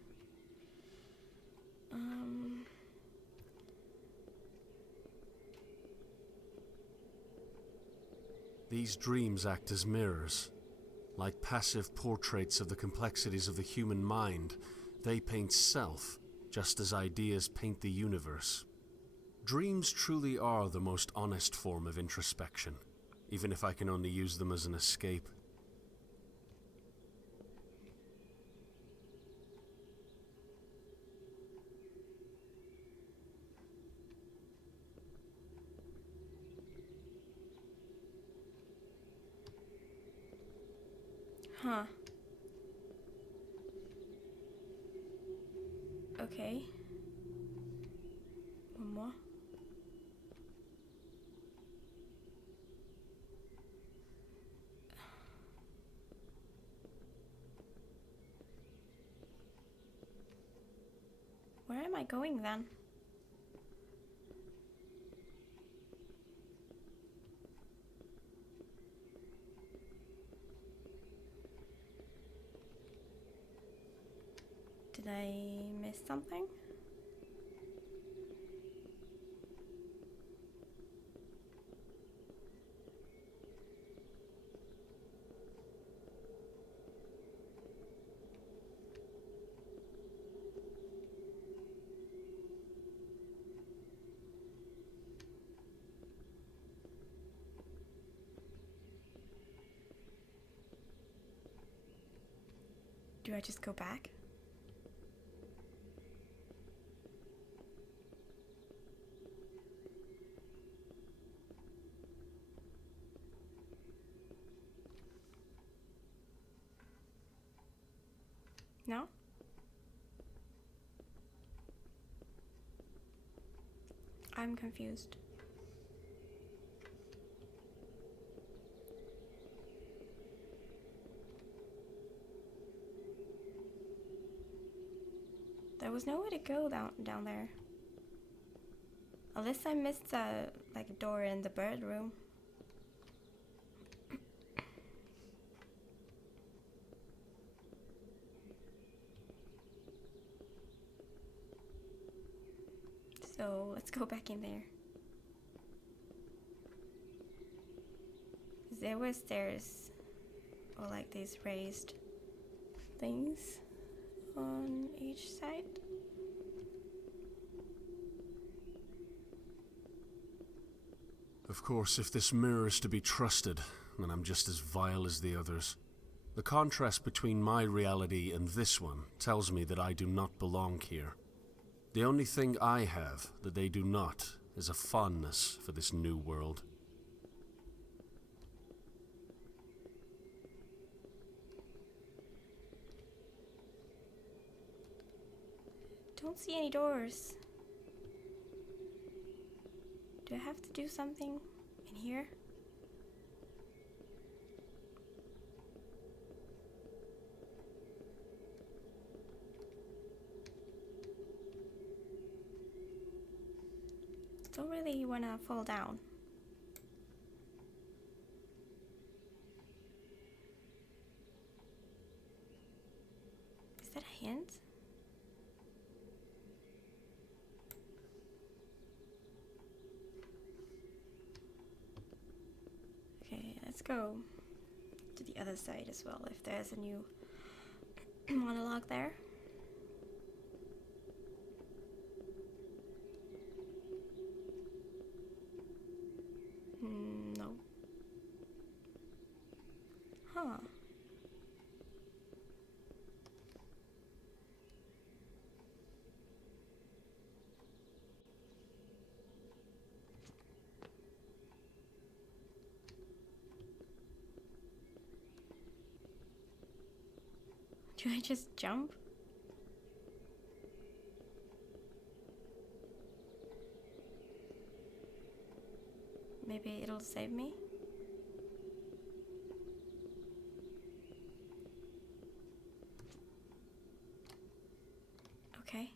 These dreams act as mirrors. Like passive portraits of the complexities of the human mind, they paint self, just as ideas paint the universe. Dreams truly are the most honest form of introspection, even if I can only use them as an escape. Huh. Okay. One more. Where am I going then? Did I miss something? Do I just go back? No? I'm confused. There was nowhere to go down there. Unless I missed a door in the bird room. So let's go back in there. There were stairs or like these raised things on each side. Of course, if this mirror is to be trusted, then I'm just as vile as the others. The contrast between my reality and this one tells me that I do not belong here. The only thing I have that they do not is a fondness for this new world. Don't see any doors. Do I have to do something in here? Don't really want to fall down. Is that a hint? Okay, let's go to the other side as well, if there's a new monologue there. No. Huh. Should I just jump? Maybe it'll save me? Okay.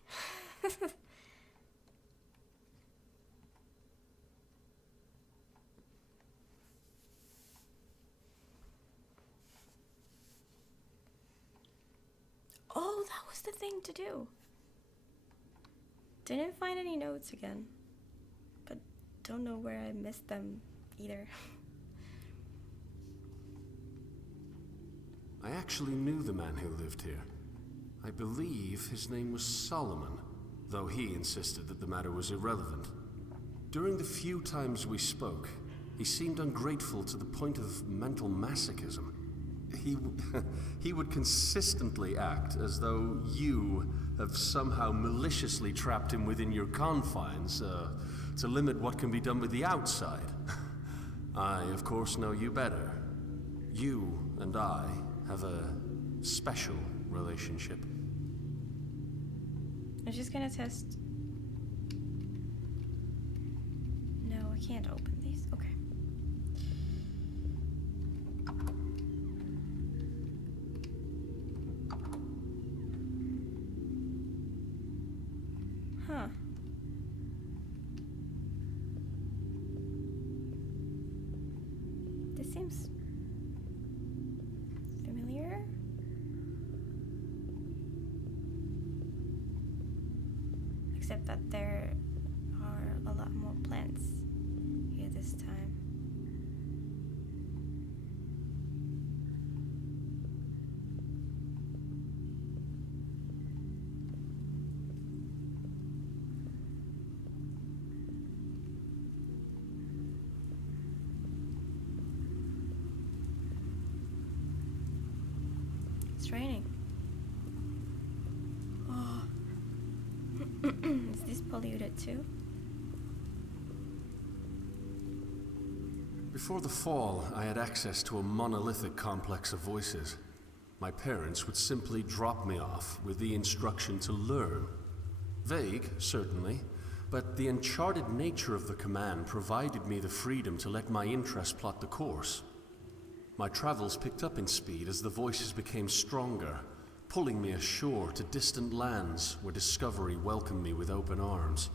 Oh, that was the thing to do. Didn't find any notes again. But don't know where I missed them either. I actually knew the man who lived here. I believe his name was Solomon, though he insisted that the matter was irrelevant. During the few times we spoke, he seemed ungrateful to the point of mental masochism. He would consistently act as though you have somehow maliciously trapped him within your confines, to limit what can be done with the outside. I, of course, know you better. You and I have a special relationship. I'm just gonna test. No, I can't open these. Okay. Huh. This seems familiar. Except that there are a lot more plants here this time. It's raining. Oh. Is this polluted too? Before the fall, I had access to a monolithic complex of voices. My parents would simply drop me off with the instruction to learn. Vague, certainly, but the uncharted nature of the command provided me the freedom to let my interest plot the course. My travels picked up in speed as the voices became stronger, pulling me ashore to distant lands where discovery welcomed me with open arms.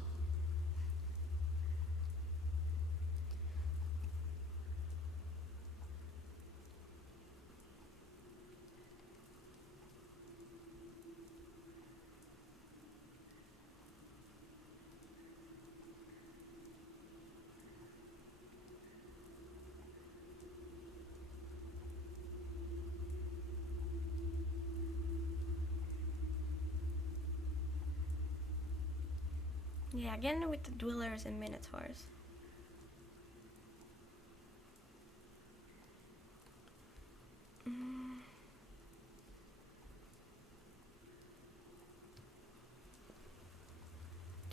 Yeah, again with the dwellers and minotaurs. Do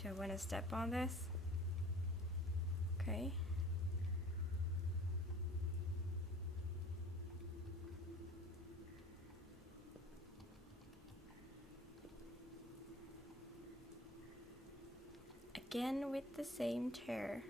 I want to step on this? Okay. Again with the same chair.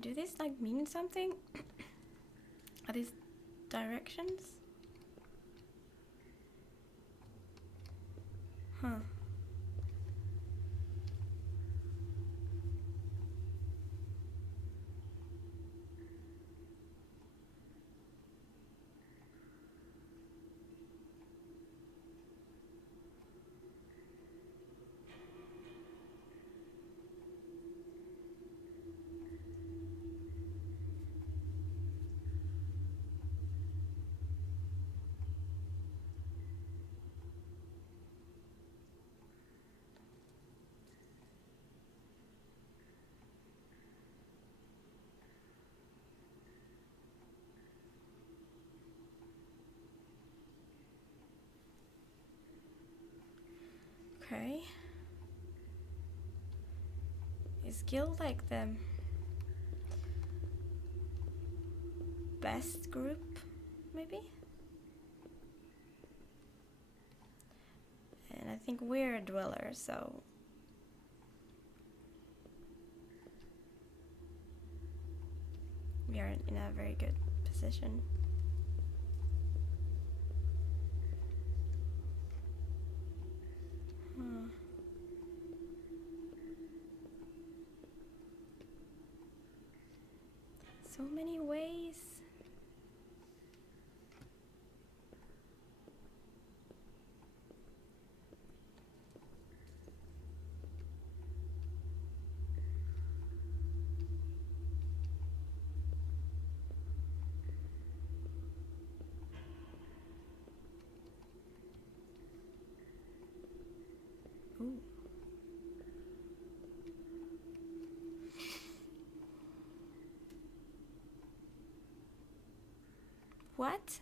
Do these like mean something? Are these directions? Huh. Okay. Is guild like the best group, maybe? And I think we're a dweller, so we are in a very good position. So many ways. Ooh. What?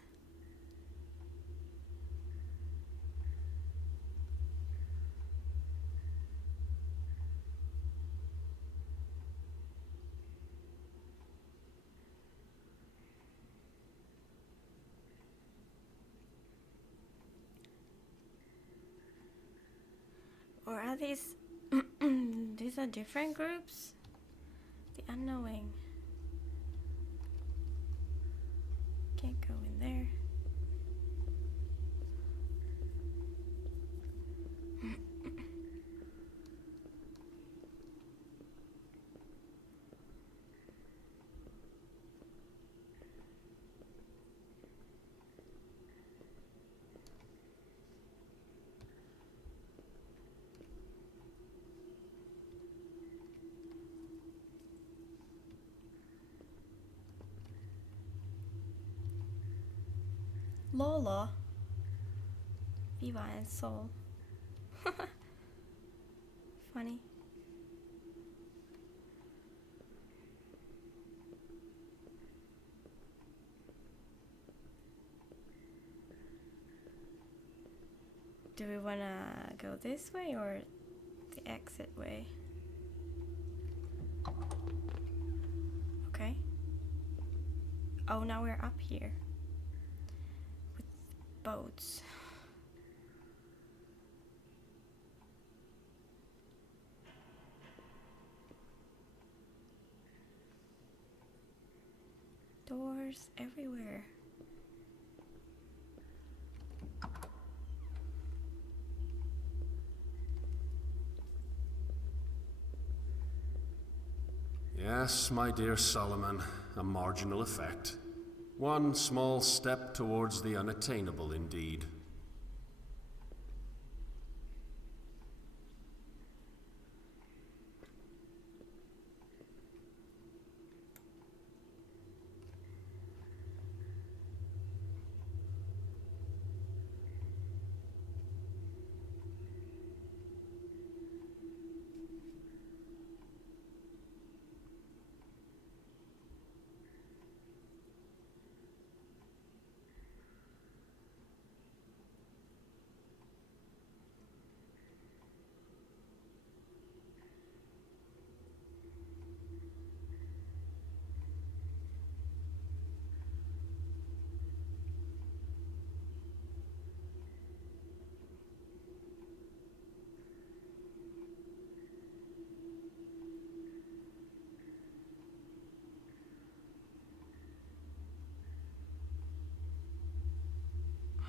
Or are these these are different groups? The unknowing. Can't go in there. Lola. Viva and Soul. Funny. Do we wanna go this way or the exit way? Okay. Oh, now we're up here. With boats. Doors everywhere. Yes, my dear Solomon, a marginal effect. One small step towards the unattainable, indeed.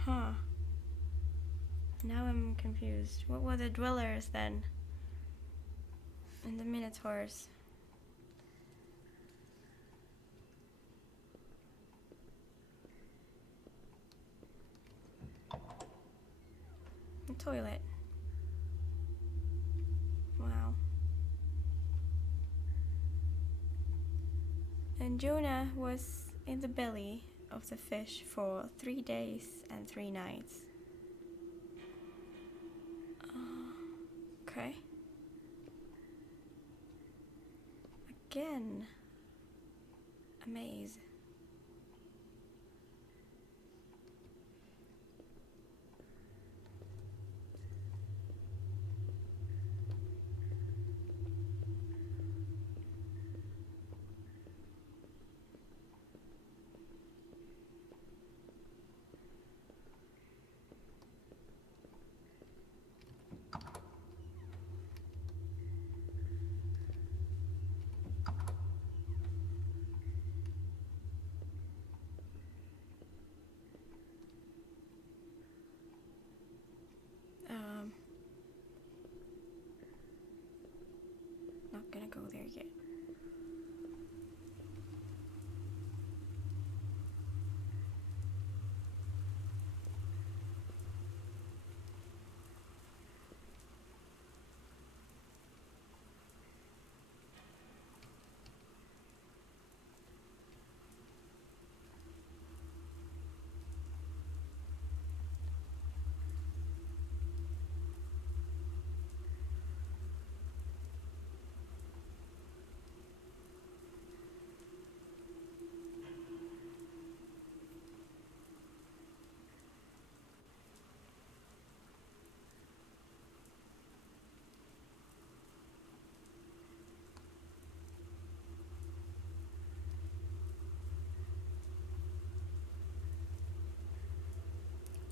Huh. Now I'm confused. What were the dwellers then? And the minotaurs? The toilet. Wow. And Jonah was in the belly of the fish for 3 days and 3 nights. Okay. Again. A maze. go there yet.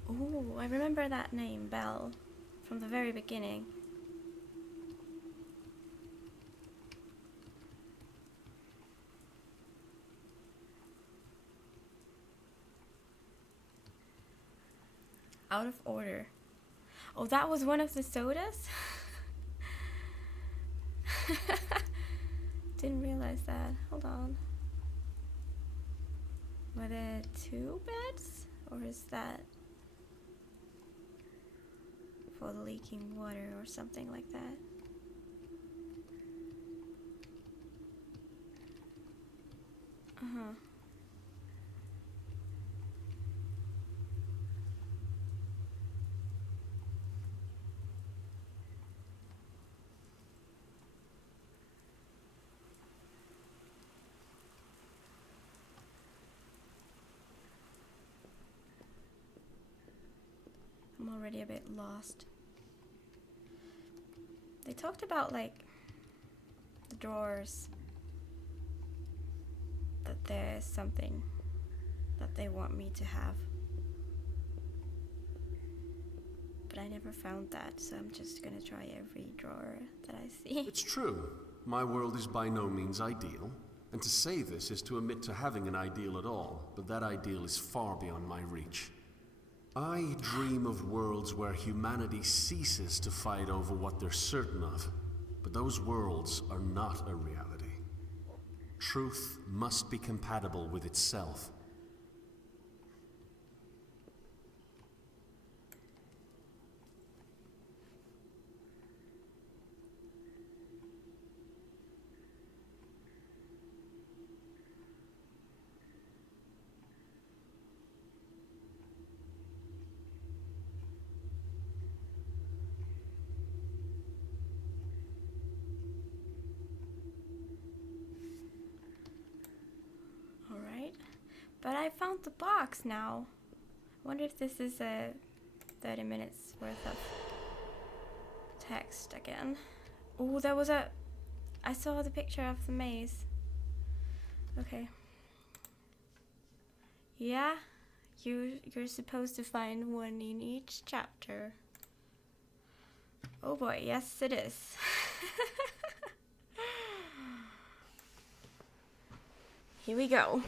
Oh, I remember that name, Belle, from the very beginning. Out of order. Oh, that was one of the sodas? Didn't realize that. Hold on. Were there 2 beds? Or is that for the leaking water or something like that? Uh-huh. I'm already a bit lost. They talked about, like, the drawers. That there's something that they want me to have. But I never found that, so I'm just gonna try every drawer that I see. It's true. My world is by no means ideal. And to say this is to admit to having an ideal at all, but that ideal is far beyond my reach. I dream of worlds where humanity ceases to fight over what they're certain of. But those worlds are not a reality. Truth must be compatible with itself. Alright. But I found the box now. I wonder if this is a 30 minutes worth of text again. Oh, there was a... I saw the picture of the maze. Okay. Yeah, you're supposed to find one in each chapter. Oh boy, yes it is. Here we go.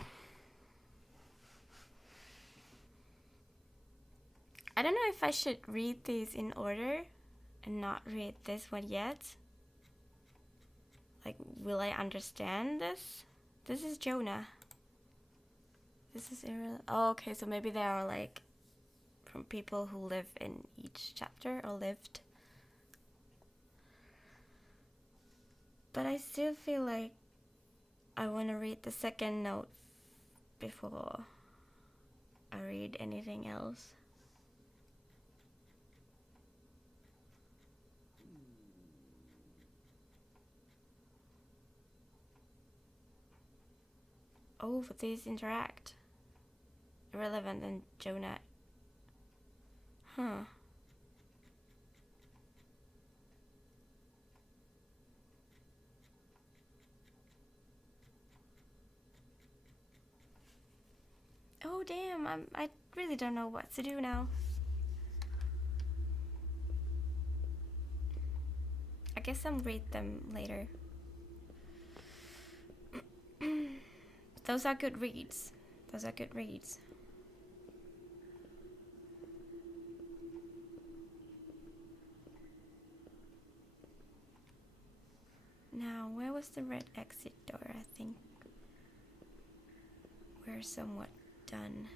I don't know if I should read these in order and not read this one yet. Like, will I understand this? This is Jonah. This is irrelevant. Oh, okay, so maybe they are like from people who live in each chapter or lived. But I still feel like I want to read the second note before I read anything else. Oh, but these interact. Irrelevant and Jonah. Huh. Oh damn, I really don't know what to do now. I guess I'll read them later. Those are good reads. Those are good reads. Now, where was the red exit door? I think we're somewhat done.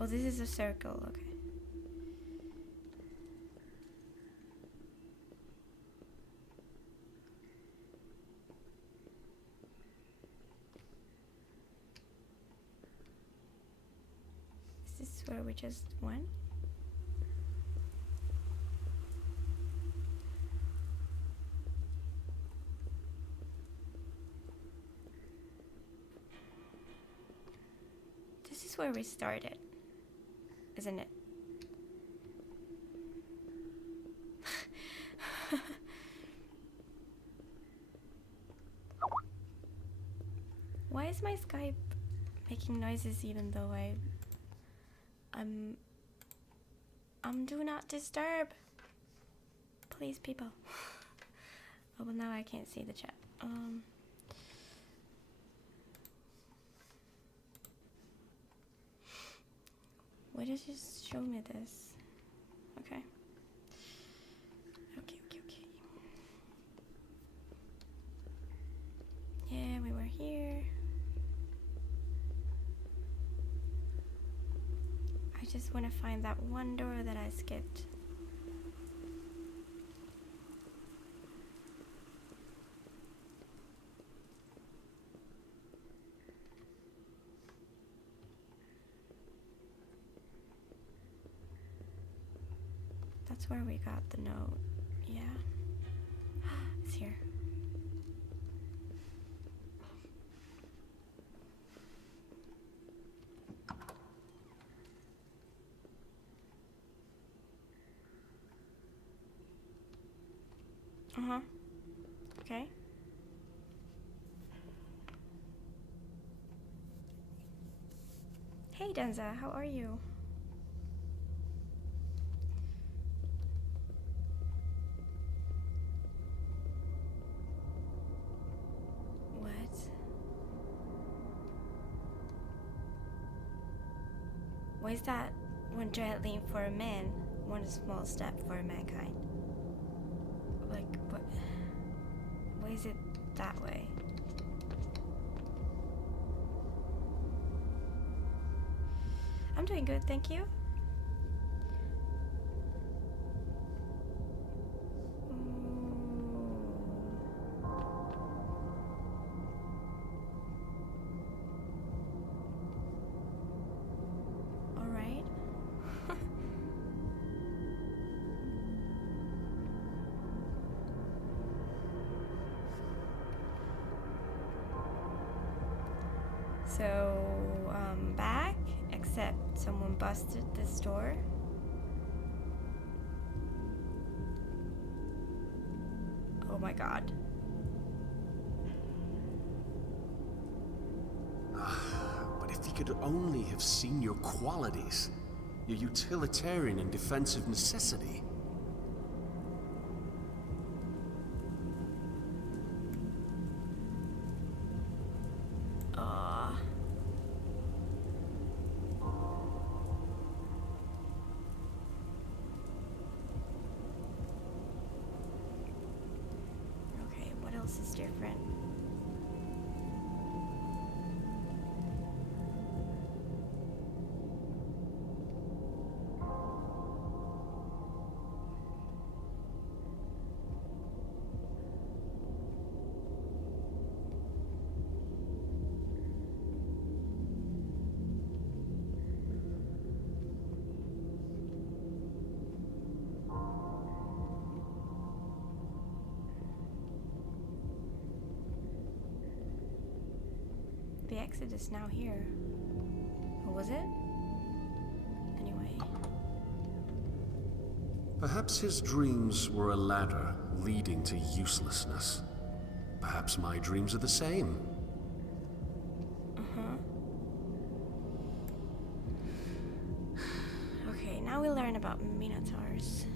Oh, this is a circle, okay. Is this where we just went? This is where we started, isn't it? Why is my Skype making noises even though I'm do not disturb? Please, people. Oh, well, now I can't see the chat. Why does it show me this? Okay. Okay. Yeah, we were here. I just want to find that one door that I skipped. That's where we got the note. Yeah. It's here. Uh-huh. Okay. Hey, Denza, how are you? What? Why is that one giant leap for a man, one small step for mankind? Like, what? Why is it that way? I'm doing good, thank you. All right. So, back, except someone busted this door. Oh my god. But if he could only have seen your qualities, your utilitarian and defensive necessity. Okay, what else is different? The exit is now here. Or was it? Anyway. Perhaps his dreams were a ladder leading to uselessness. Perhaps my dreams are the same. Okay, now we learn about Minotaurs.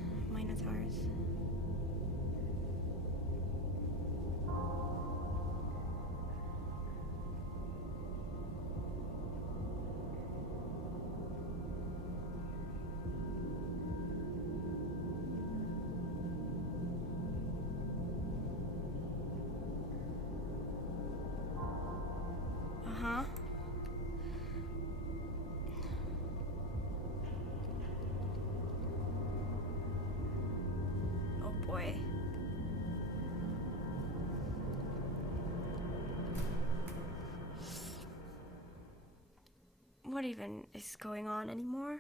what even is going on anymore.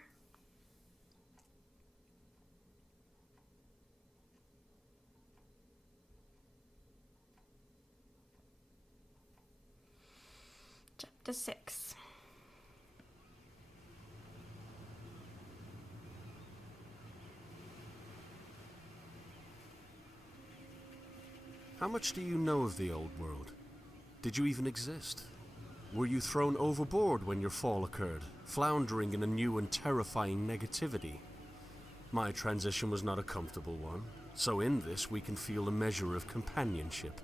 Chapter 6. How much do you know of the old world? Did you even exist? Were you thrown overboard when your fall occurred, floundering in a new and terrifying negativity? My transition was not a comfortable one, so in this we can feel a measure of companionship.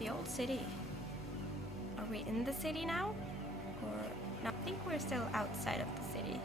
The old city. Are we in the city now? Or no, I think we're still outside of the city.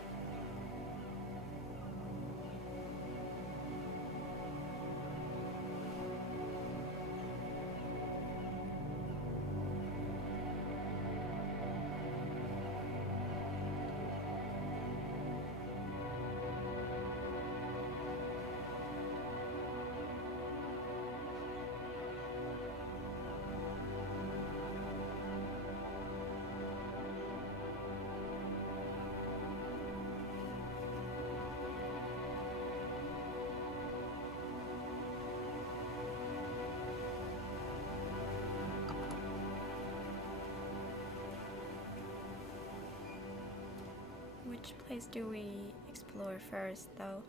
Which place do we explore first, though?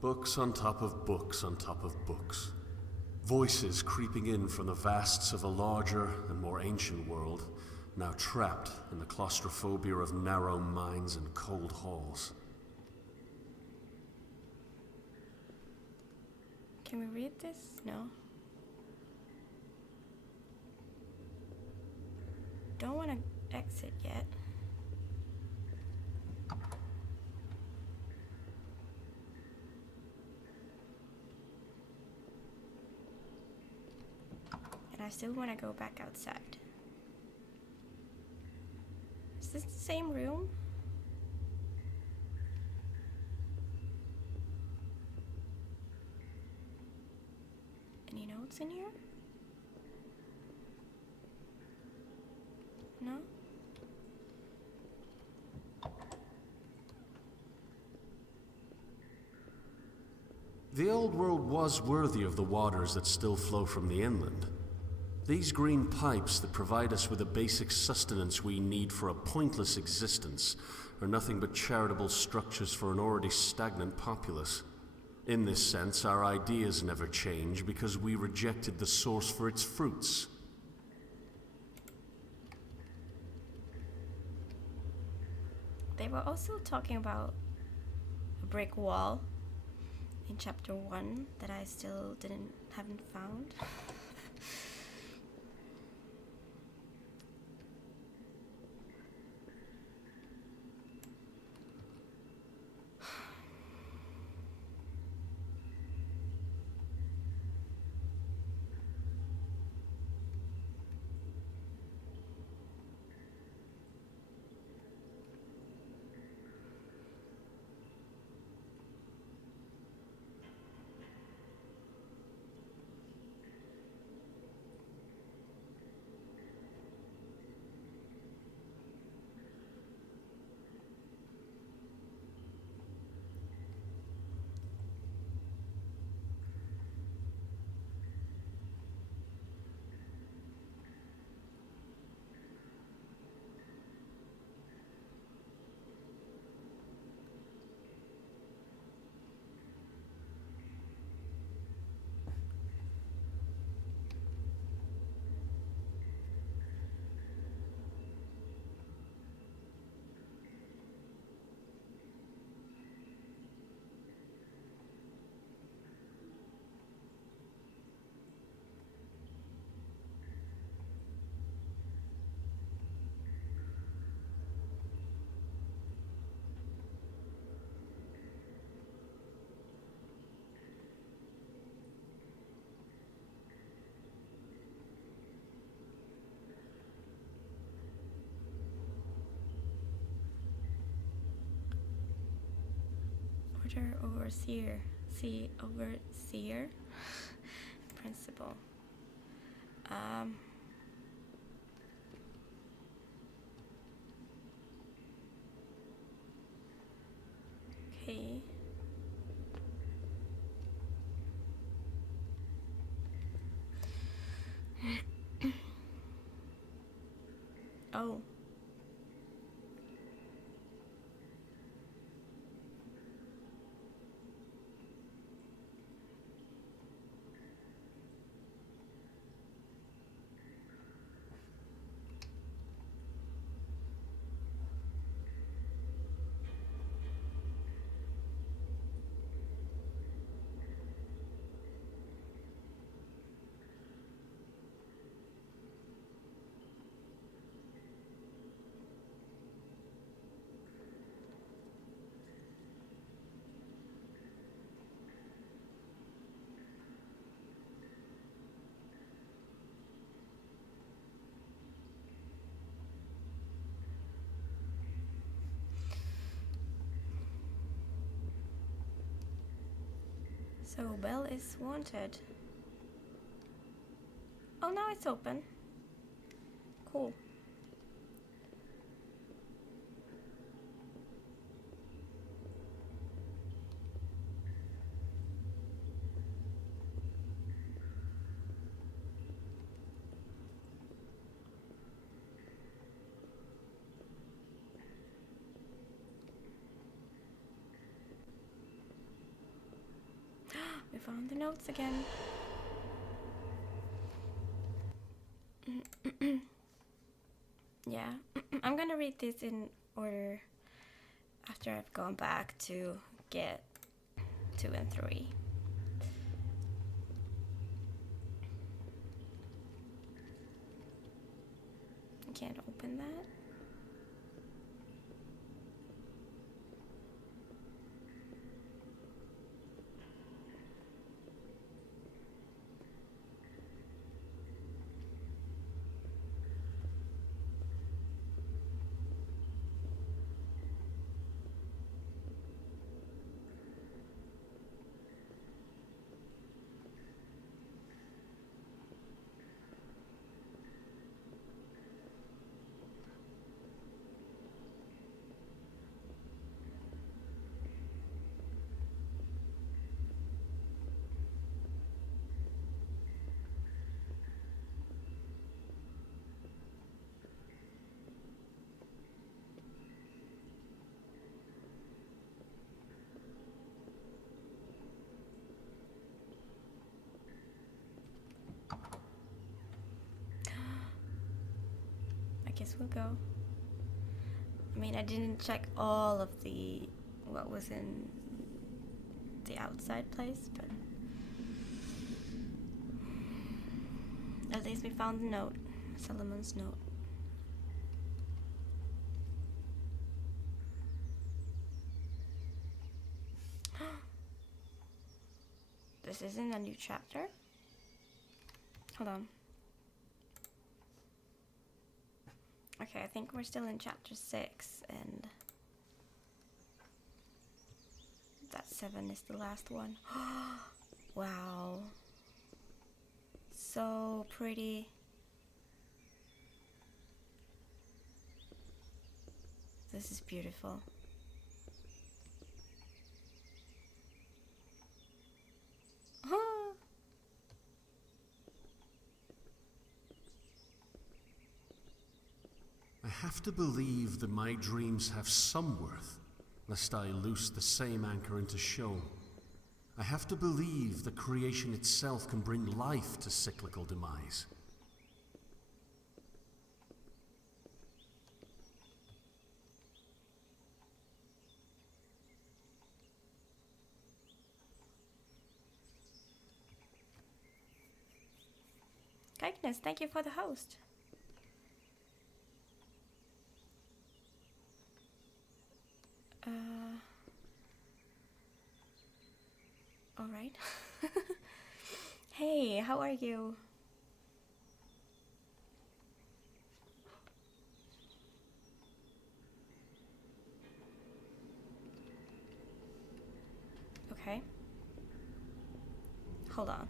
Books on top of books on top of books. Voices creeping in from the vasts of a larger and more ancient world, now trapped in the claustrophobia of narrow minds and cold halls. Can we read this? No. Don't want to exit yet. And I still want to go back outside. Is this the same room? Any notes in here? No? The old world was worthy of the waters that still flow from the inland. These green pipes that provide us with the basic sustenance we need for a pointless existence are nothing but charitable structures for an already stagnant populace. In this sense, our ideas never change because we rejected the source for its fruits. They were also talking about a brick wall in chapter 1 that I still haven't found. Master Overseer. See, Overseer? Principal. Okay. Oh. So Belle is wanted. Oh, now it's open. Cool. We found the notes again. Yeah, I'm gonna read this in order after I've gone back to get 2 and 3. I can't open that. I guess we'll go. I mean, I didn't check all of the what was in the outside place, but at least we found the note. Solomon's note. This isn't a new chapter? Hold on. Okay, I think we're still in chapter 6, and that 7 is the last one. Wow. So pretty. This is beautiful. I have to believe that my dreams have some worth, lest I loose the same anchor into shoal. I have to believe that creation itself can bring life to cyclical demise. Kindness, thank you for the host. Alright. Hey, how are you? Okay. Hold on.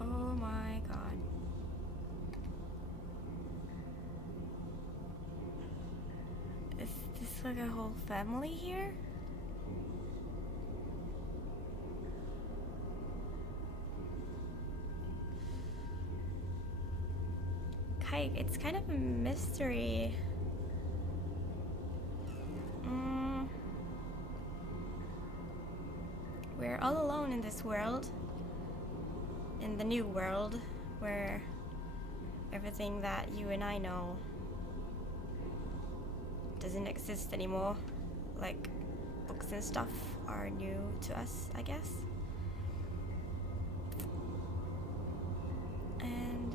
Oh my god. Is this like a whole family here? It's kind of a mystery. We're all alone in this world. In the new world, where everything that you and I know doesn't exist anymore. Like, books and stuff are new to us, I guess. And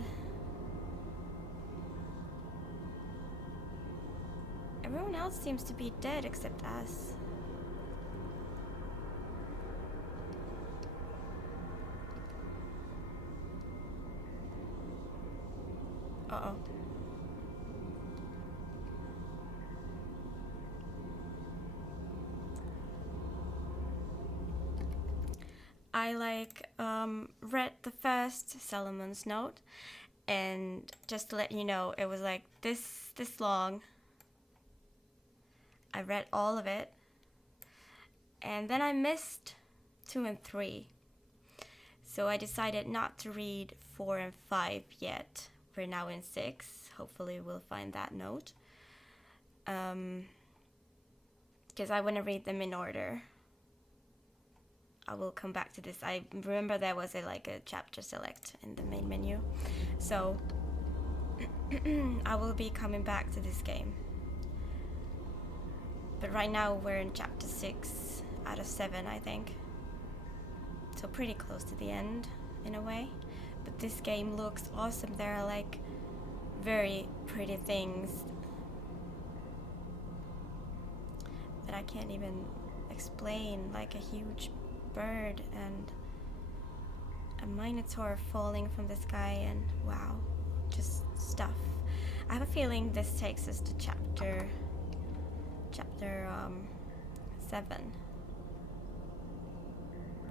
everyone else seems to be dead except us. Uh-oh. I read the first Solomon's Note, and just to let you know, it was like this long. I read all of it, and then I missed 2 and 3. So I decided not to read 4 and 5 yet. We're now in 6. Hopefully we'll find that note. Because I want to read them in order. I will come back to this. I remember there was a chapter select in the main menu. So I will be coming back to this game. But right now we're in chapter 6 out of 7, I think. So pretty close to the end in a way. But this game looks awesome. There are like very pretty things that I can't even explain, like a huge bird and a minotaur falling from the sky, and wow, just stuff. I have a feeling this takes us to chapter 7,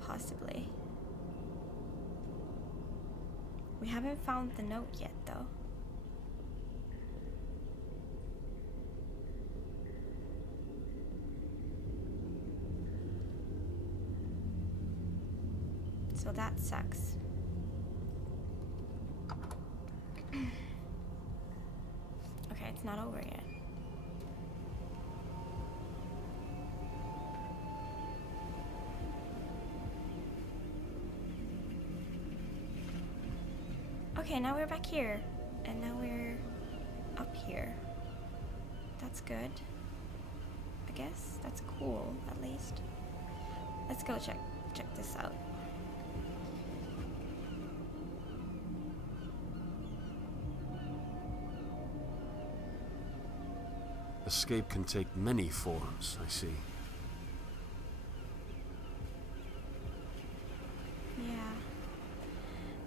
possibly. We haven't found the note yet though. So that sucks. Okay, it's not over yet. Okay, now we're back here. And now we're up here. That's good. I guess. That's cool, at least. Let's go check this out. Escape can take many forms, I see. Yeah.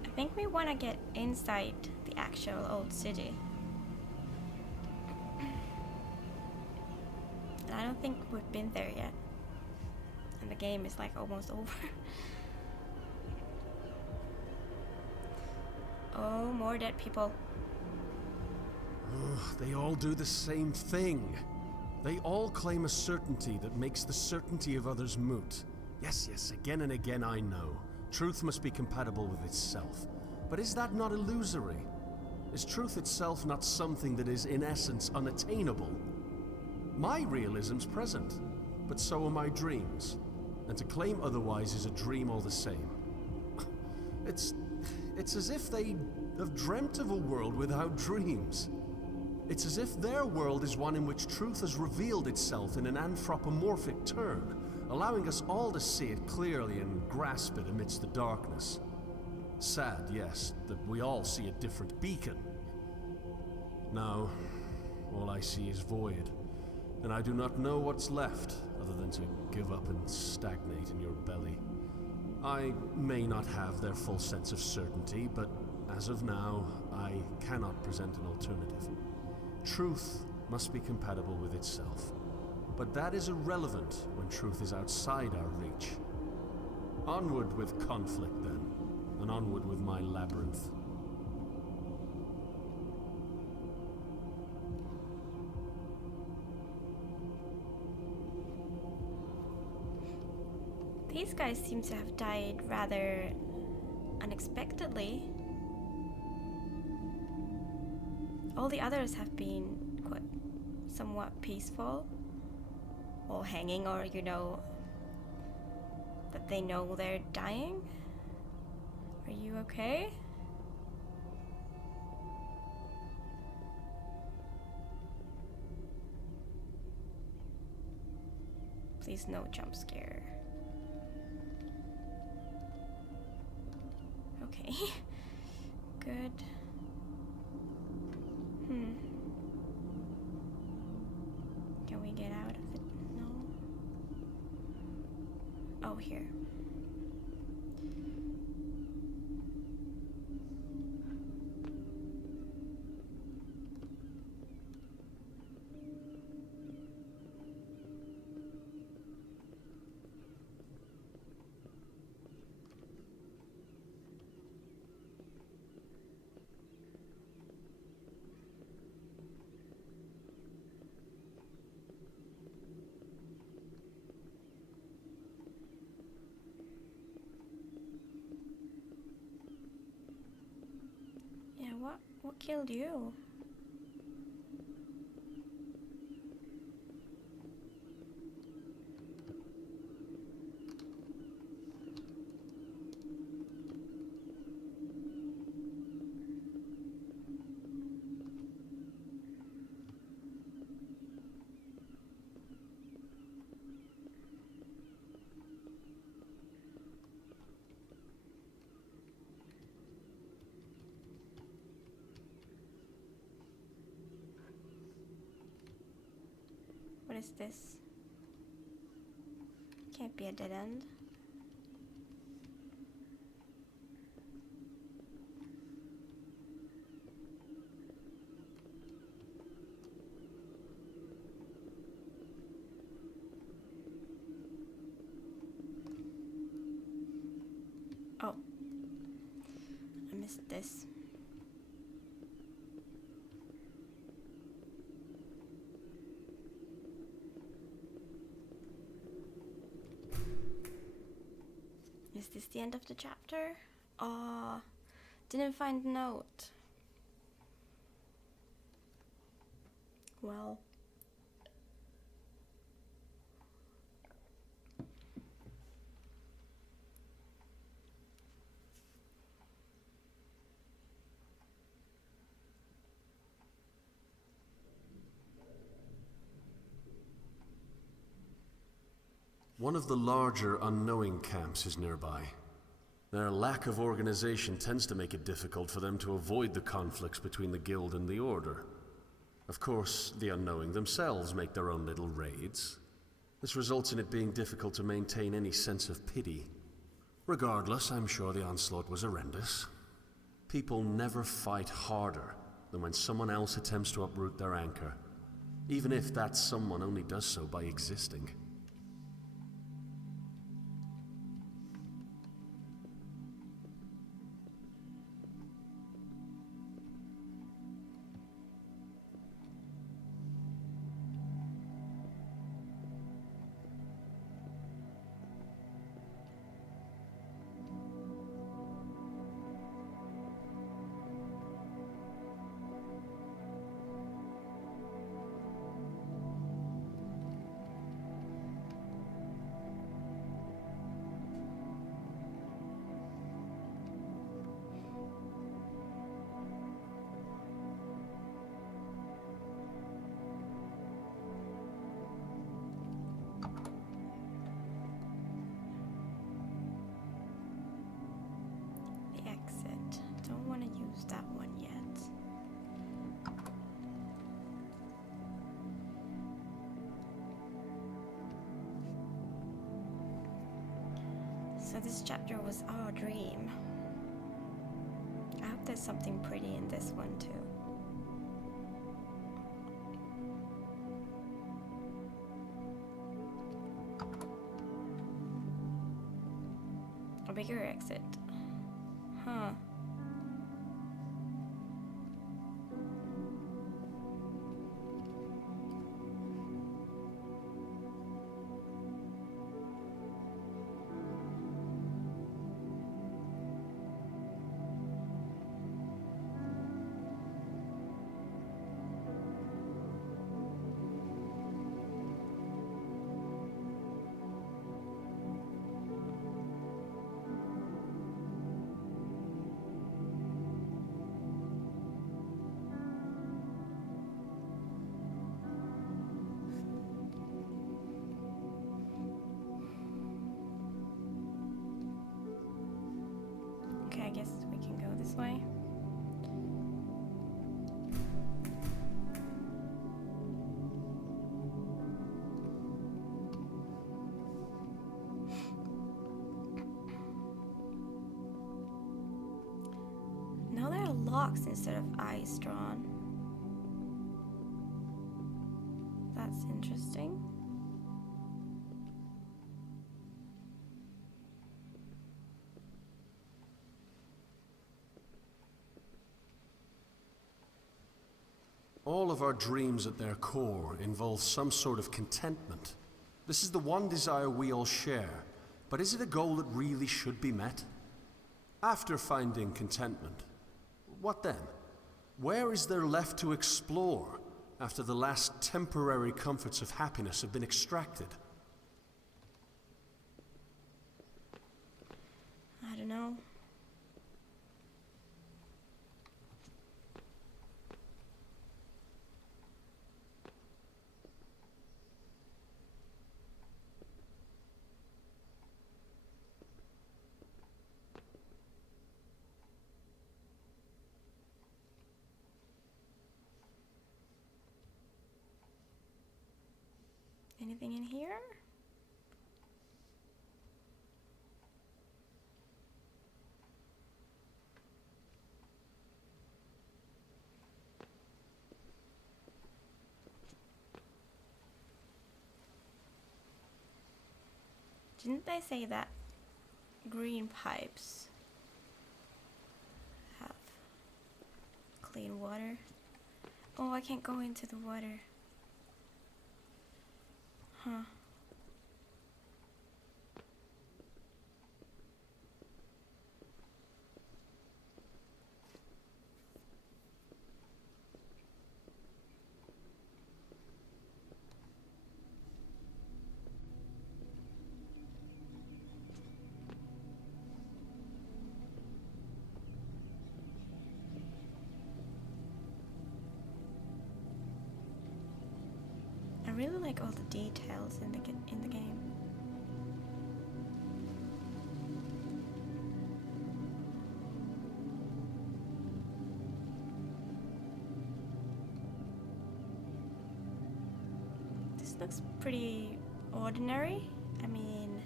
I think we want to get inside the actual old city. And I don't think we've been there yet. And the game is like almost over. Oh, more dead people. Ugh, they all do the same thing. They all claim a certainty that makes the certainty of others moot. Yes, again and again I know. Truth must be compatible with itself. But is that not illusory? Is truth itself not something that is in essence unattainable? My realism's present, but so are my dreams. And to claim otherwise is a dream all the same. It's as if they have dreamt of a world without dreams. It's as if their world is one in which truth has revealed itself in an anthropomorphic turn, allowing us all to see it clearly and grasp it amidst the darkness. Sad, yes, that we all see a different beacon. Now, all I see is void, and I do not know what's left other than to give up and stagnate in your belly. I may not have their full sense of certainty, but as of now, I cannot present an alternative. Truth must be compatible with itself. But that is irrelevant when truth is outside our reach. Onward with conflict, then, and onward with my labyrinth. These guys seem to have died rather unexpectedly. All the others have been somewhat peaceful, or hanging, or that they know they're dying. Are you okay? Please, no jump scare. Okay. Good. Can we get out of it? No. Oh, here. What killed you? What is this? Can't be a dead end. Oh, I missed this. Is this the end of the chapter? Oh, didn't find the note. Well. One of the larger unknowing camps is nearby. Their lack of organization tends to make it difficult for them to avoid the conflicts between the Guild and the Order. Of course, the unknowing themselves make their own little raids. This results in it being difficult to maintain any sense of pity. Regardless, I'm sure the onslaught was horrendous. People never fight harder than when someone else attempts to uproot their anchor, even if that someone only does so by existing. That one yet. So this chapter was our dream. I hope there's something pretty in this one too. bigger exit. Huh. Okay, I guess we can go this way. Now there are locks instead of eyes drawn. That's interesting. All of our dreams at their core involve some sort of contentment. This is the one desire we all share, but is it a goal that really should be met? After finding contentment, what then? Where is there left to explore after the last temporary comforts of happiness have been extracted? I don't know. Anything in here? Didn't they say that green pipes have clean water? Oh, I can't go into the water. Huh. I really like all the details in the game. This looks pretty ordinary. I mean,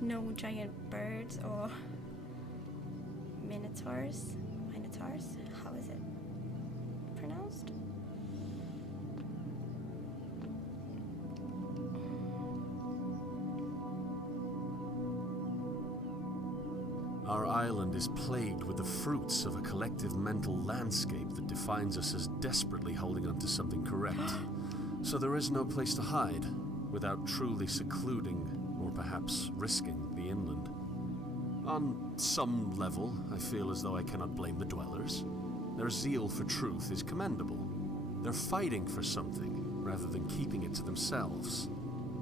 no giant birds or minotaurs. How is it pronounced? Our island is plagued with the fruits of a collective mental landscape that defines us as desperately holding on to something correct. So there is no place to hide, without truly secluding, or perhaps risking, the inland. On some level, I feel as though I cannot blame the dwellers. Their zeal for truth is commendable. They're fighting for something, rather than keeping it to themselves.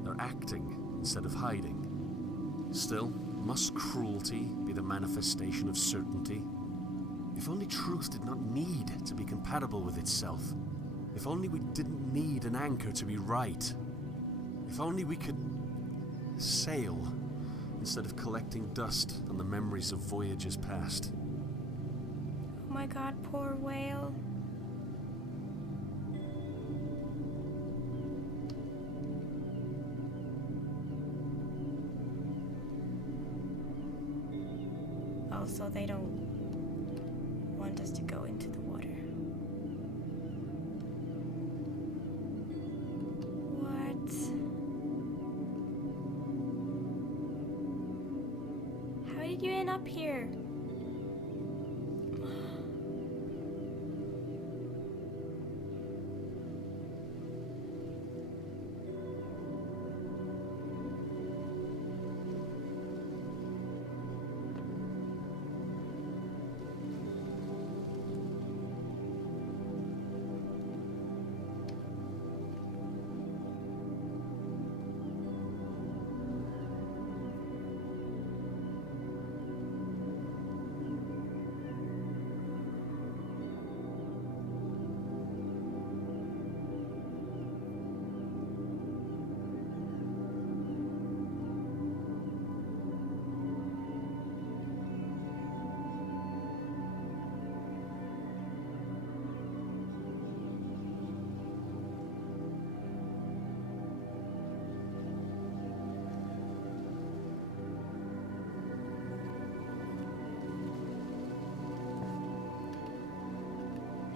They're acting, instead of hiding. Still, must cruelty be the manifestation of certainty? If only truth did not need to be compatible with itself. If only we didn't need an anchor to be right. If only we could sail instead of collecting dust on the memories of voyages past. Oh my god, poor whale. Also, they don't want us to go into the water. What? did you end up here?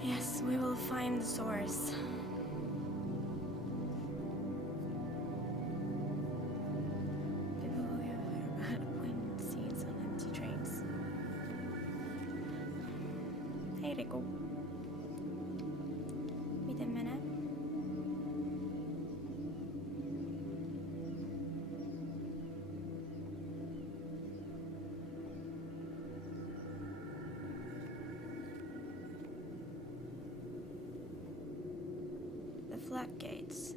Yes, we will find the source. People who have heard about appointment scenes on empty trains. Hey, Rico. Wait a minute. The floodgates.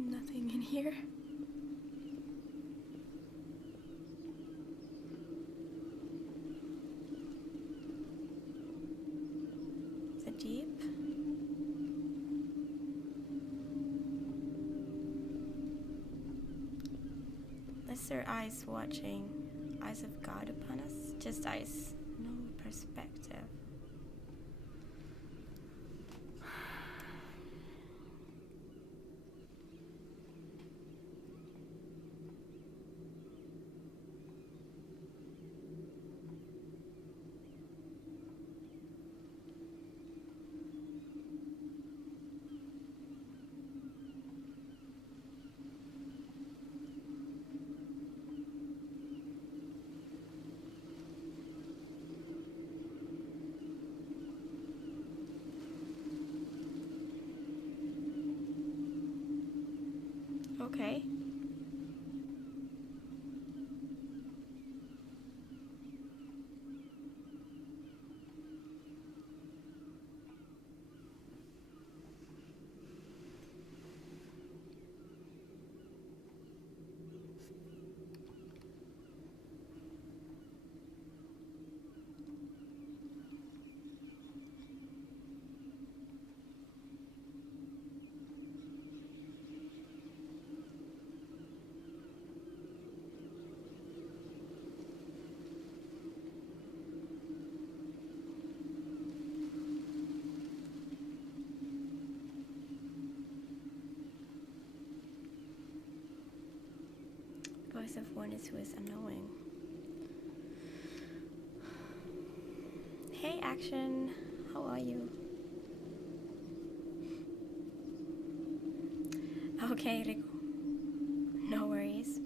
Nothing in here. The deep. Lesser eyes watching. Eyes of God upon us. Just eyes. No perspective. Okay. Voice of one is who is unknowing. Hey, Action. How are you? Okay, Rico. No worries.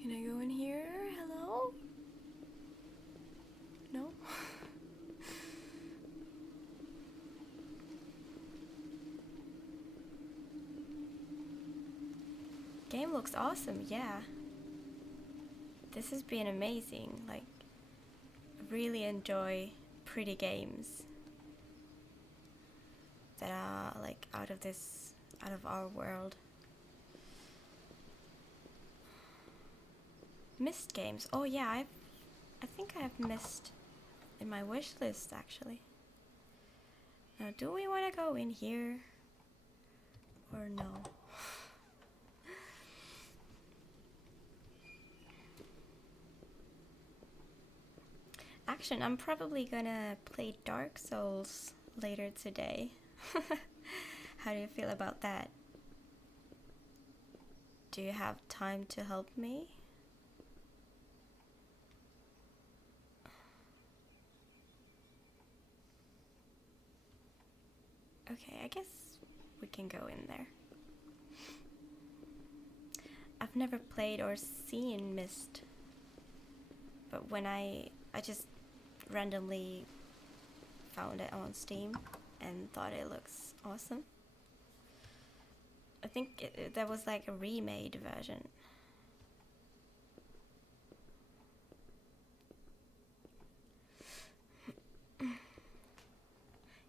Can I go in here? Hello? No? Game looks awesome, yeah. This has been amazing. Like, really enjoy pretty games that are like out of our world. Mist games. Oh yeah, I think I have Mist in my wish list actually. Now, do we want to go in here or no? Actually, I'm probably gonna play Dark Souls later today. How do you feel about that? Do you have time to help me? Okay, I guess we can go in there. I've never played or seen Myst, but when I just randomly found it on Steam and thought it looks awesome. I think that was like a remade version.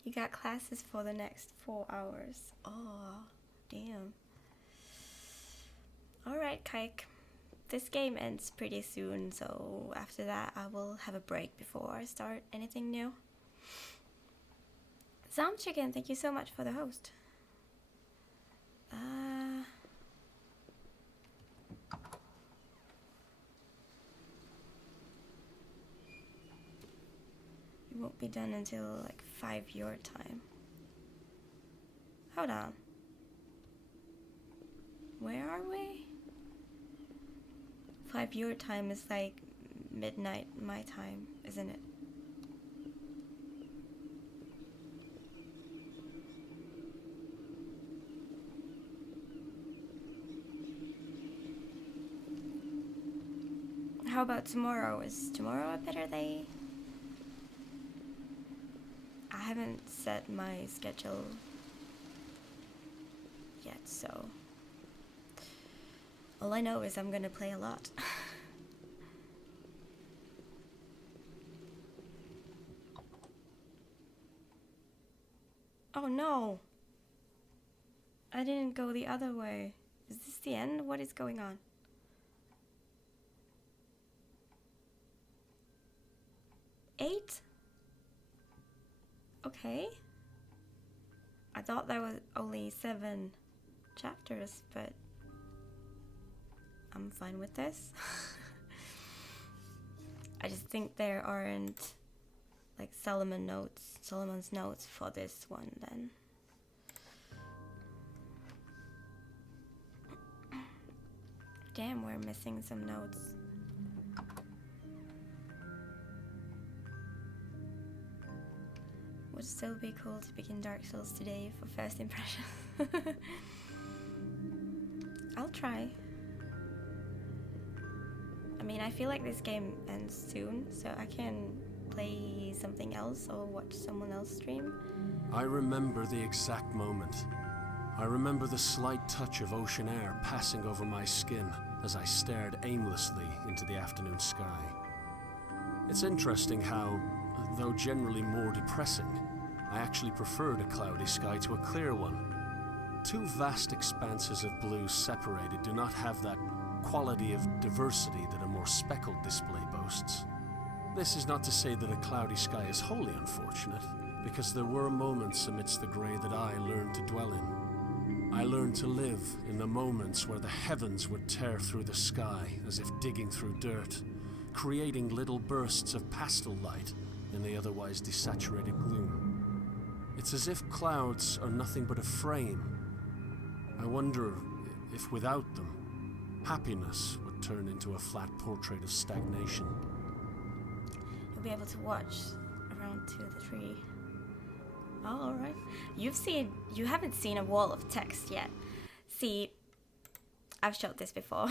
You got classes for the next 4 hours. Oh, damn. Alright, Kike. This game ends pretty soon, so after that I will have a break before I start anything new. Sound Chicken, thank you so much for the host. It won't be done until like 5 your time. Hold on. Where are we? 5 your time is like midnight my time, isn't it? How about tomorrow? Is tomorrow a better day? I haven't set my schedule yet, so all I know is I'm gonna play a lot. Oh no! I didn't go the other way. Is this the end? What is going on? Eight? Okay. I thought there was only 7 chapters, but I'm fine with this. I just think there aren't like Solomon's notes for this one then. Damn, we're missing some notes. Would still be cool to begin Dark Souls today for first impression. I'll try. I mean, I feel like this game ends soon, so I can play something else or watch someone else stream. I remember the exact moment. I remember the slight touch of ocean air passing over my skin as I stared aimlessly into the afternoon sky. It's interesting how, though generally more depressing, I actually preferred a cloudy sky to a clear one. 2 vast expanses of blue separated do not have that quality of diversity that a more speckled display boasts. This is not to say that a cloudy sky is wholly unfortunate, because there were moments amidst the grey that I learned to dwell in. I learned to live in the moments where the heavens would tear through the sky as if digging through dirt, creating little bursts of pastel light in the otherwise desaturated gloom. It's as if clouds are nothing but a frame. I wonder if without them, happiness would turn into a flat portrait of stagnation. You'll be able to watch around 2 to 3. Oh, alright. You haven't seen a wall of text yet. See, I've showed this before.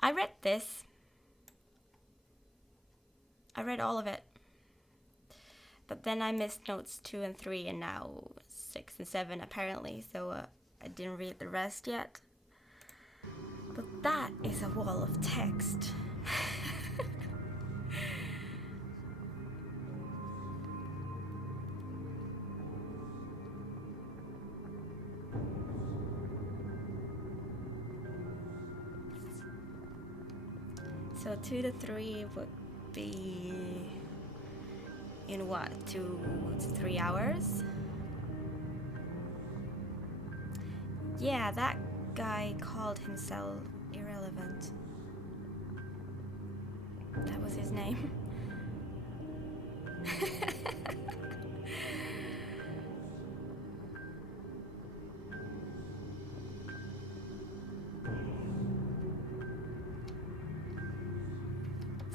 I read this. I read all of it. But then I missed notes 2 and 3 and now 6 and 7 apparently, so I didn't read the rest yet. But that is a wall of text. So 2 to 3 would be in what, 2 to 3 hours? Yeah, that guy called himself irrelevant. That was his name.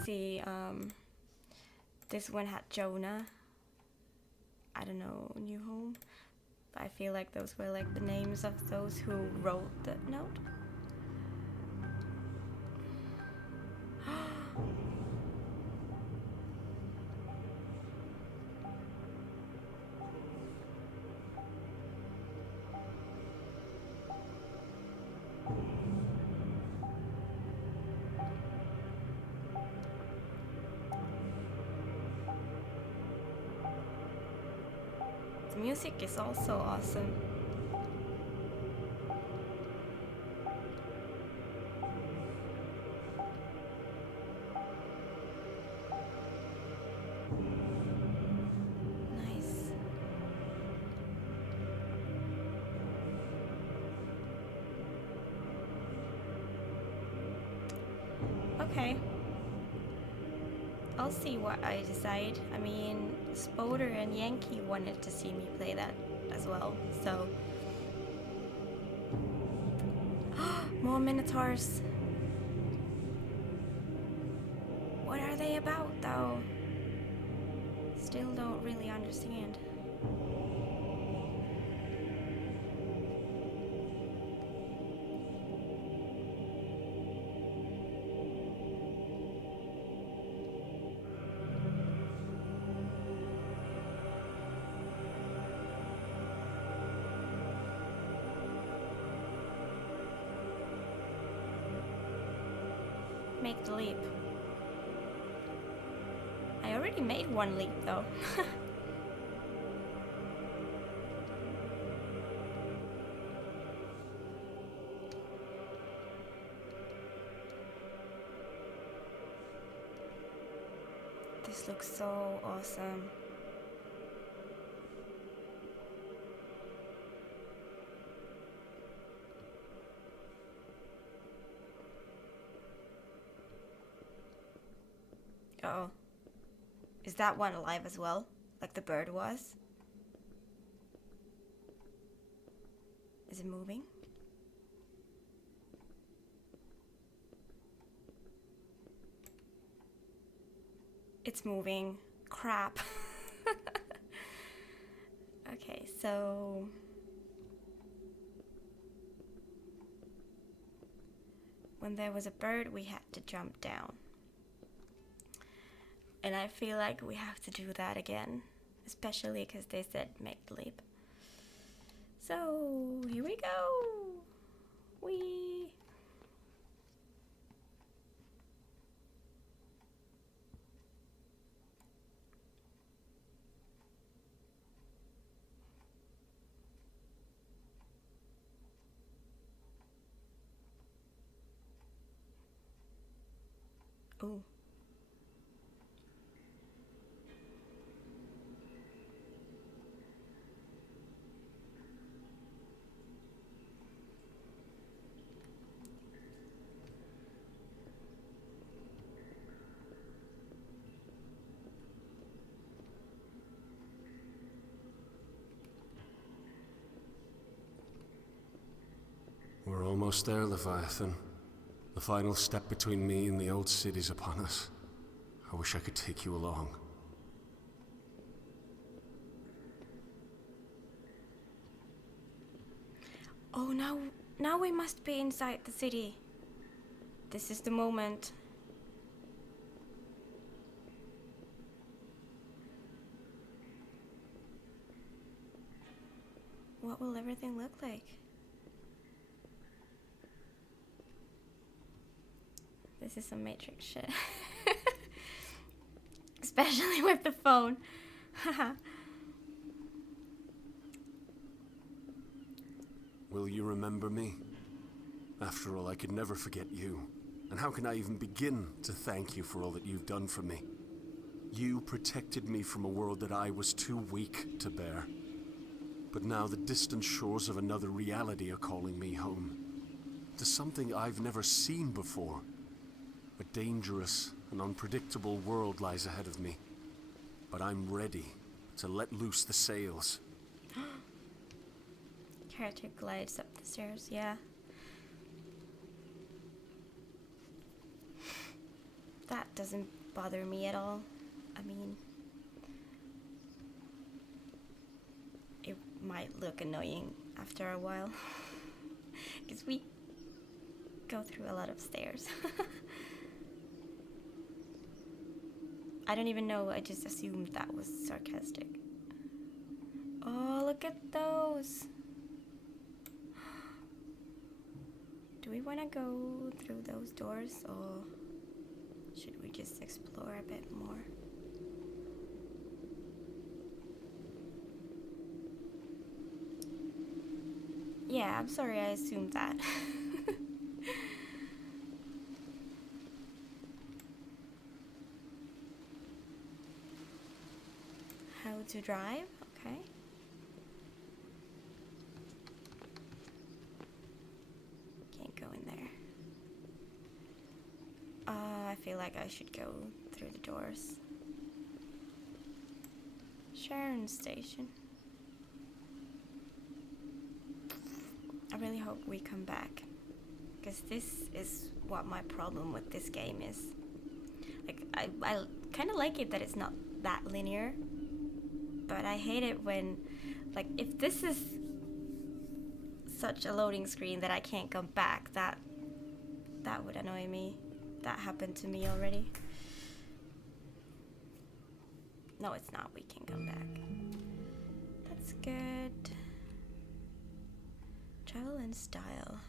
See, this one had Jonah. I don't know, New Home. But I feel like those were like the names of those who wrote the note. The music is also awesome. Nice. Okay. I'll see what I decide. I mean, Spoder and Yankee wanted to see me play that as well, so... More Minotaurs! What are they about, though? Still don't really understand. Make the leap. I already made one leap, though. This looks so awesome. Uh-oh. Is that one alive as well? Like the bird was? Is it moving? It's moving. Crap. Okay, so... when there was a bird, we had to jump down. And I feel like we have to do that again. Especially because they said make the leap. So, here we go! Whee! Ooh. We're almost there, Leviathan. The final step between me and the old city's upon us. I wish I could take you along. Oh, now we must be inside the city. This is the moment. What will everything look like? This is some Matrix shit. Especially with the phone. Will you remember me? After all, I could never forget you. And how can I even begin to thank you for all that you've done for me? You protected me from a world that I was too weak to bear. But now the distant shores of another reality are calling me home. To something I've never seen before. A dangerous and unpredictable world lies ahead of me. But I'm ready to let loose the sails. Character glides up the stairs, yeah. That doesn't bother me at all. I mean, it might look annoying after a while. Because we go through a lot of stairs. I don't even know, I just assumed that was sarcastic. Oh, look at those! Do we want to go through those doors, or should we just explore a bit more? Yeah, I'm sorry I assumed that. How to drive? Okay. Can't go in there. I feel like I should go through the doors. Sharon Station. I really hope we come back, because this is what my problem with this game is. Like, I kind of like it that it's not that linear, but I hate it when, like, if this is such a loading screen that I can't come back, that would annoy me. That happened to me already. No, it's not. We can come back. That's good. Travel in style.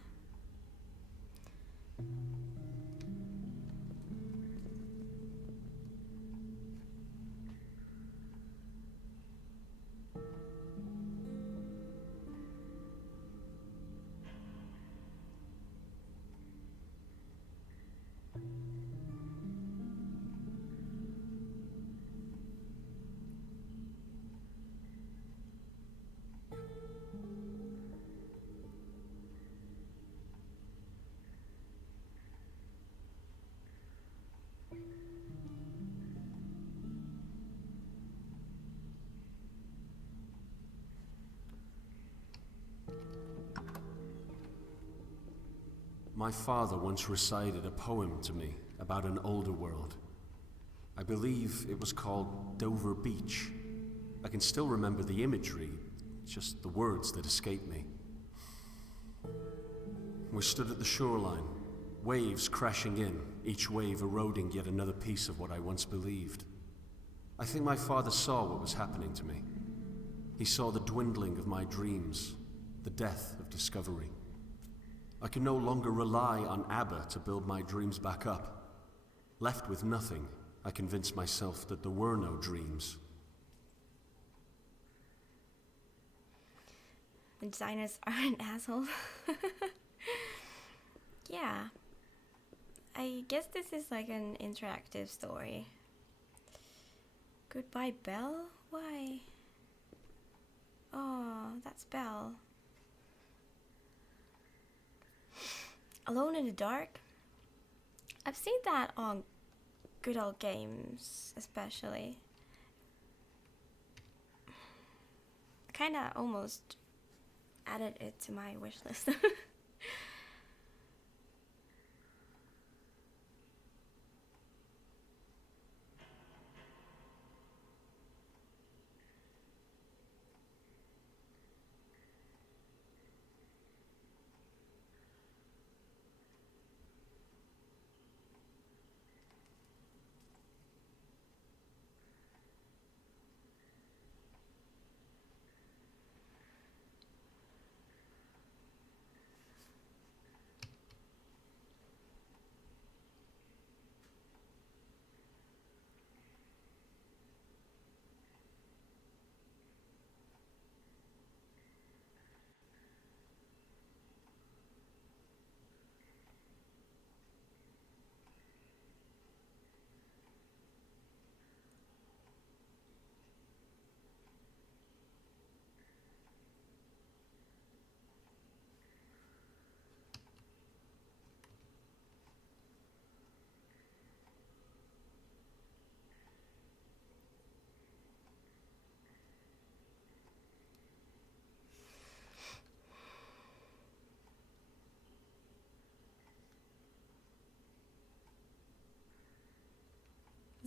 My father once recited a poem to me about an older world. I believe it was called Dover Beach. I can still remember the imagery, just the words that escape me. We stood at the shoreline, waves crashing in, each wave eroding yet another piece of what I once believed. I think my father saw what was happening to me. He saw the dwindling of my dreams, the death of discovery. I could no longer rely on ABBA to build my dreams back up. Left with nothing, I convinced myself that there were no dreams. The designers are an asshole. Yeah. I guess this is like an interactive story. Goodbye, Belle? Why? Oh, that's Belle. Alone in the Dark? I've seen that on Good Old Games, especially. I kinda almost added it to my wish list.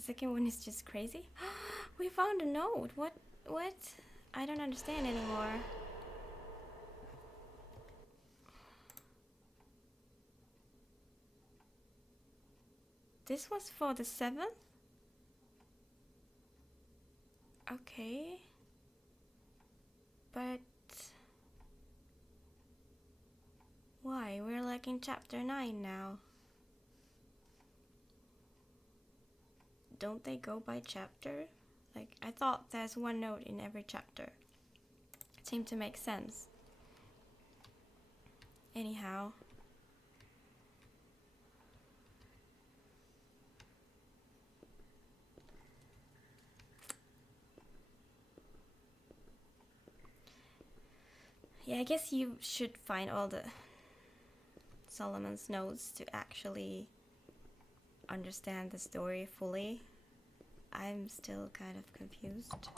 second one is just crazy. We found a note. What? I don't understand anymore. This was for the 7th? Okay. But why? We're like in chapter 9 now. Don't they go by chapter? Like, I thought there's one note in every chapter. It seemed to make sense. Anyhow. Yeah, I guess you should find all the Solomon's notes to actually understand the story fully. I'm still kind of confused.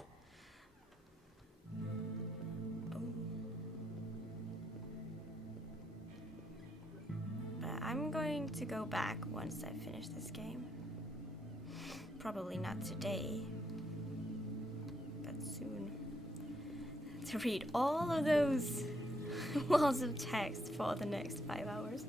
Oh. But I'm going to go back once I finish this game. Probably not today, but soon. To read all of those walls of text for the next 5 hours.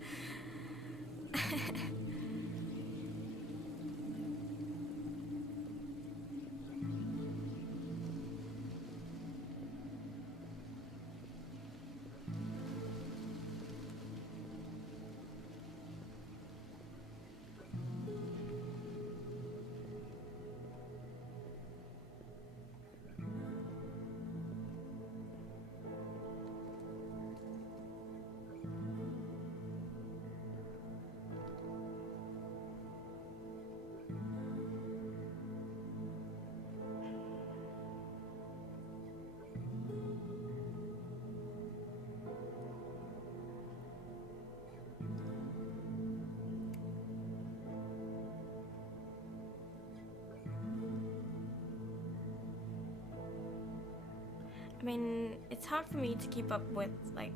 I mean, it's hard for me to keep up with like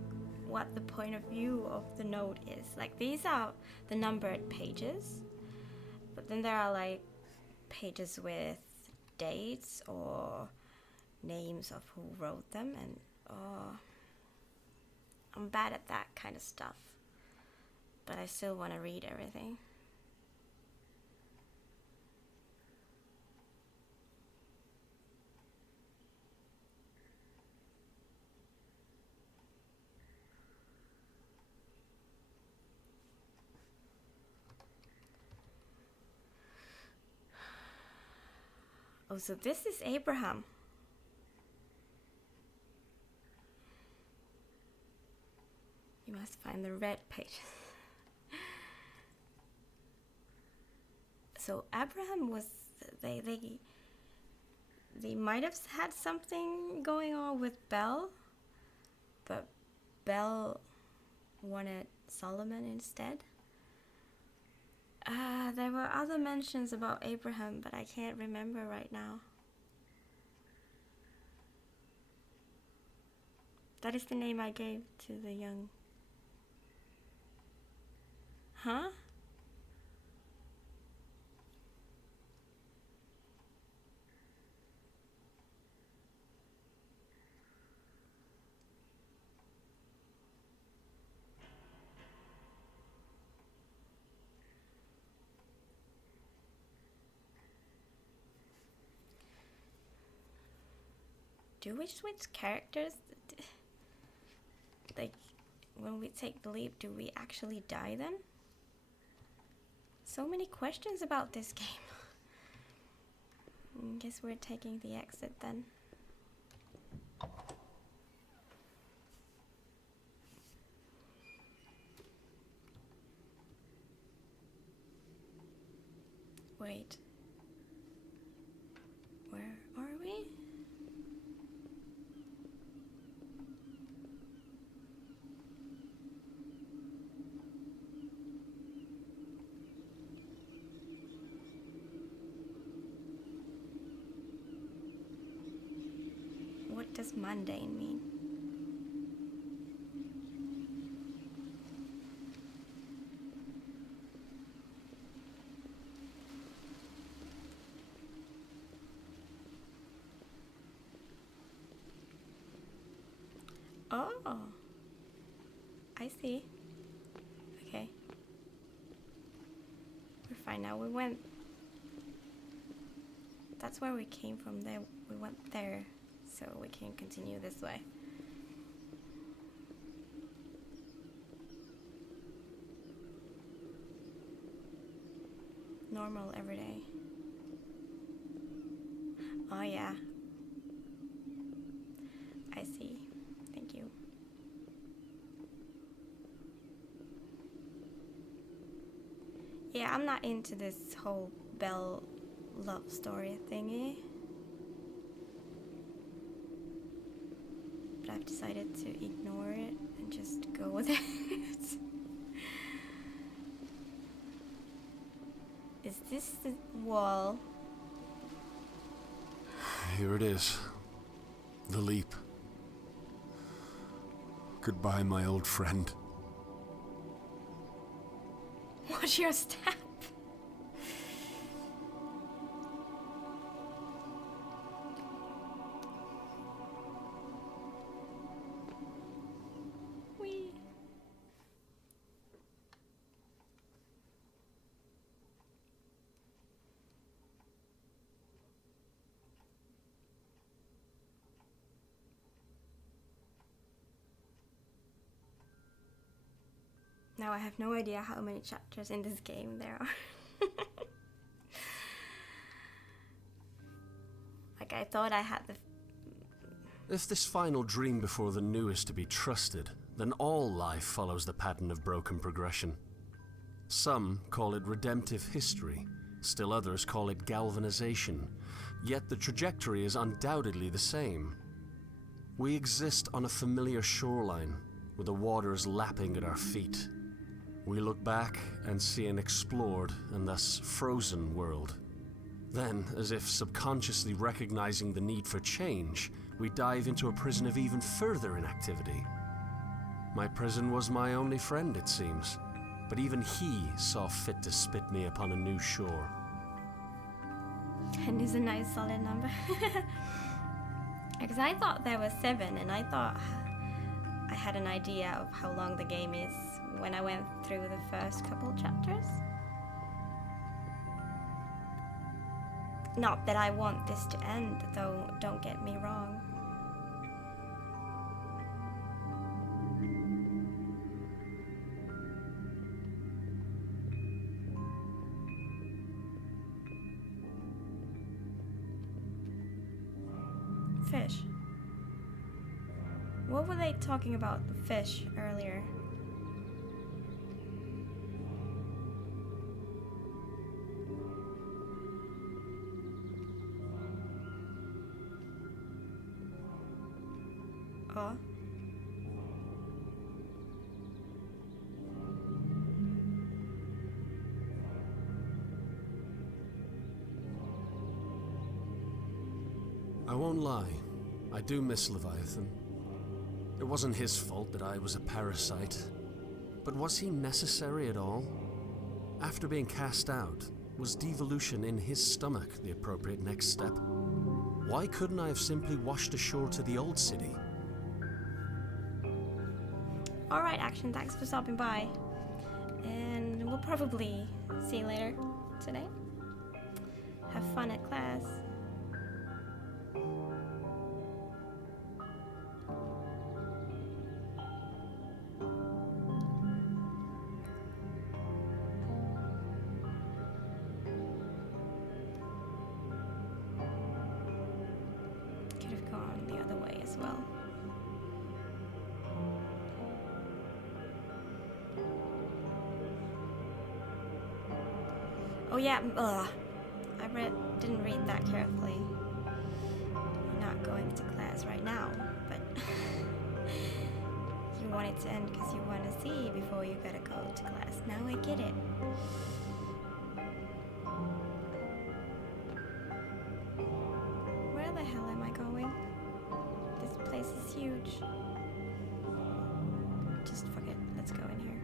what the point of view of the note is. Like, these are the numbered pages, but then there are like pages with dates or names of who wrote them, and I'm bad at that kind of stuff, but I still want to read everything. Oh, so this is Abraham. You must find the red pages. So Abraham was, they might have had something going on with Bel, but Bel wanted Solomon instead. There were other mentions about Abraham, but I can't remember right now. That is the name I gave to the young. Huh? Do we switch characters? Like, when we take the leap, do we actually die then? So many questions about this game. I guess we're taking the exit then. Wait. Where are we? What does mundane mean? Oh, I see. Okay. We're fine now. We went... That's where we came from. There, we went there, so we can continue this way. Normal, everyday. Oh yeah. I see. Thank you. Yeah, I'm not into this whole Belle love story thingy. But I've decided to ignore it and just go with it. Is this the wall? Here it is. The leap. Goodbye, my old friend. What's your step? Wee. Now I have no idea how many chapters in this game there are. Like, I thought I had the... If this final dream before the new is to be trusted, then all life follows the pattern of broken progression. Some call it redemptive history, still others call it galvanization, yet the trajectory is undoubtedly the same. We exist on a familiar shoreline, with the waters lapping at our feet. We look back and see an explored and thus frozen world. Then, as if subconsciously recognizing the need for change, we dive into a prison of even further inactivity. My prison was my only friend, it seems, but even he saw fit to spit me upon a new shore. And it's a nice solid number. Because I thought there was 7, and I thought I had an idea of how long the game is when I went through the first couple chapters. Not that I want this to end, though, don't get me wrong. Fish. What were they talking about, the fish, earlier? Oh. I won't lie, I do miss Leviathan. It wasn't his fault that I was a parasite. But was he necessary at all? After being cast out, was devolution in his stomach the appropriate next step? Why couldn't I have simply washed ashore to the old city? Alright, Action, thanks for stopping by. And we'll probably see you later today. Have fun at class. Could have gone the other way as well. Oh yeah, didn't read that carefully. You're not going to class right now, but you want it to end because you want to see before you gotta go to class. Now I get it. Where the hell am I going? This place is huge. Just fuck it, let's go in here.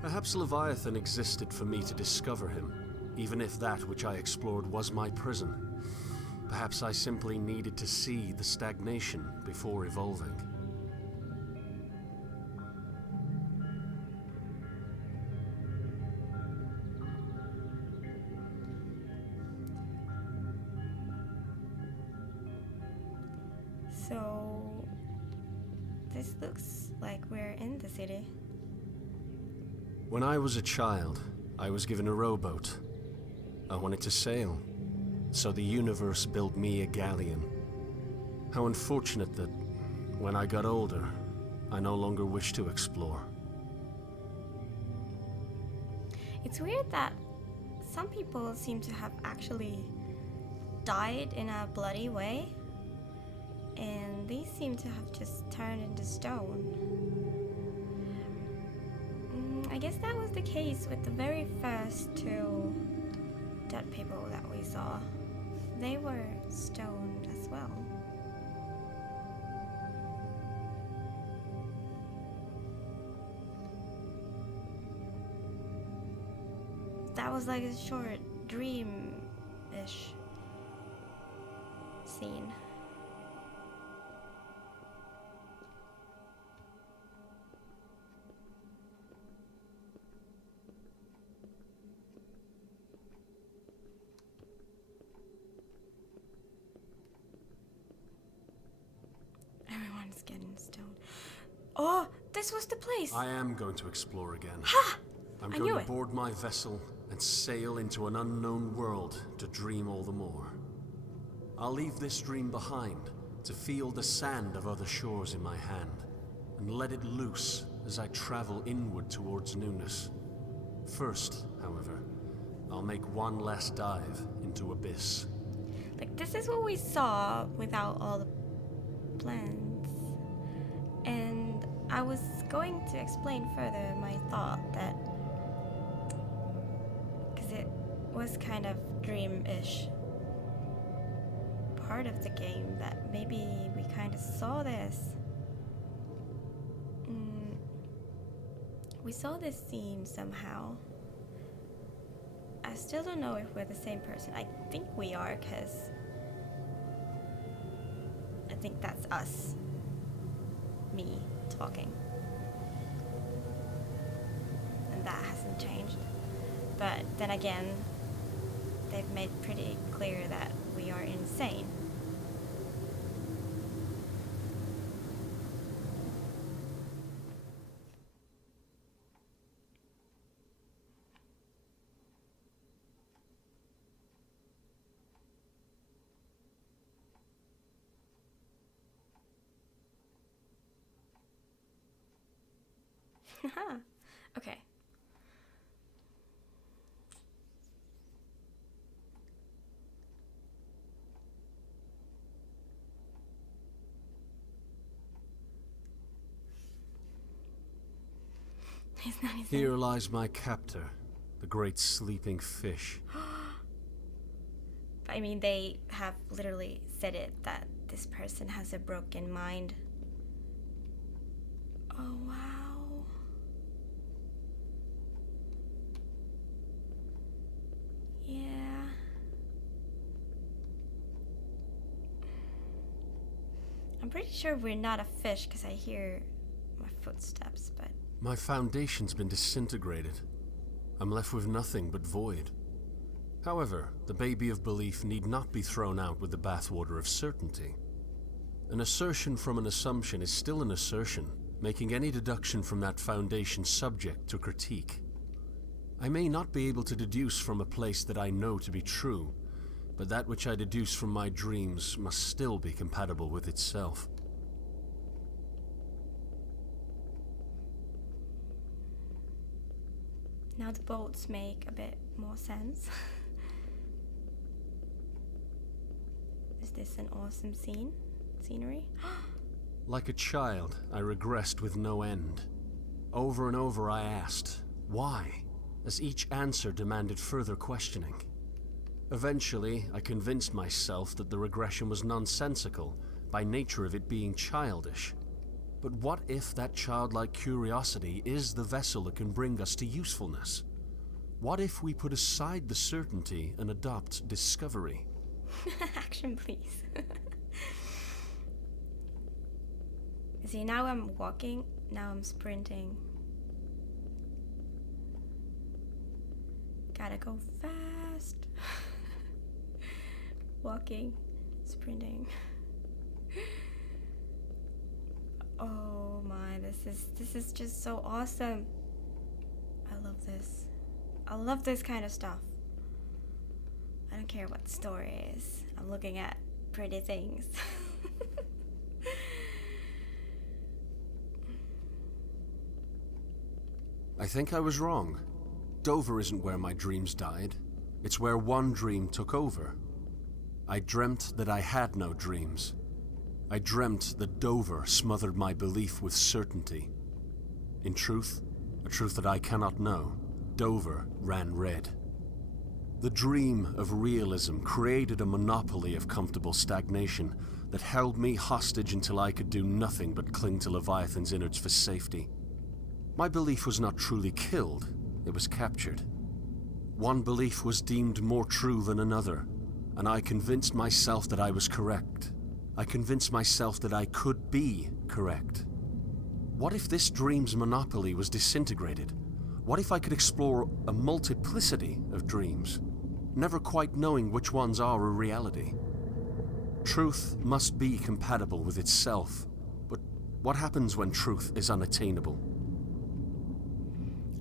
Perhaps Leviathan existed for me to discover him. even if that which I explored was my prison. Perhaps I simply needed to see the stagnation before evolving. So, this looks like we're in the city. When I was a child, I was given a rowboat. I wanted to sail, so the universe built me a galleon. How unfortunate that, when I got older, I no longer wished to explore. It's weird that some people seem to have actually died in a bloody way, and these seem to have just turned into stone. I guess that was the case with the very first two dead people that we saw. They were stone as well. That was like a short dream-ish scene. Everyone's getting stoned. Oh, this was the place! I am going to explore again. Ha! I'm I going knew to it. board my vessel and sail into an unknown world to dream all the more. I'll leave this dream behind to feel the sand of other shores in my hand and let it loose as I travel inward towards newness. First, however, I'll make one last dive into abyss. Like, this is what we saw without all the plans. And I was going to explain further my thought that, because it was kind of dream-ish part of the game, that maybe we kind of saw this. We saw this scene somehow. I still don't know if we're the same person. I think we are, because I think that's us. Me talking. And that hasn't changed. But then again, they've made pretty clear that we are insane. Okay. He's not his Here lies my captor, the great sleeping fish. I mean, they have literally said it, that this person has a broken mind. Oh, wow. Yeah. I'm pretty sure we're not a fish because I hear my footsteps, but... My foundation's been disintegrated. I'm left with nothing but void. However, the baby of belief need not be thrown out with the bathwater of certainty. An assertion from an assumption is still an assertion, making any deduction from that foundation subject to critique. I may not be able to deduce from a place that I know to be true, but that which I deduce from my dreams must still be compatible with itself. Now the boats make a bit more sense. Is this an awesome scenery? Like a child, I regressed with no end. Over and over I asked, why? As each answer demanded further questioning. Eventually, I convinced myself that the regression was nonsensical, by nature of it being childish. But what if that childlike curiosity is the vessel that can bring us to usefulness? What if we put aside the certainty and adopt discovery? Action, please. See, now I'm walking, now I'm sprinting. Gotta go fast. Walking, sprinting. Oh my, this is just so awesome. I love this. I love this kind of stuff. I don't care what the story is. I'm looking at pretty things. I think I was wrong. Dover isn't where my dreams died. It's where one dream took over. I dreamt that I had no dreams. I dreamt that Dover smothered my belief with certainty. In truth, a truth that I cannot know, Dover ran red. The dream of realism created a monopoly of comfortable stagnation that held me hostage until I could do nothing but cling to Leviathan's innards for safety. My belief was not truly killed, it was captured. One belief was deemed more true than another, and I convinced myself that I was correct. I convinced myself that I could be correct. What if this dream's monopoly was disintegrated? What if I could explore a multiplicity of dreams, never quite knowing which ones are a reality? Truth must be compatible with itself, but what happens when truth is unattainable?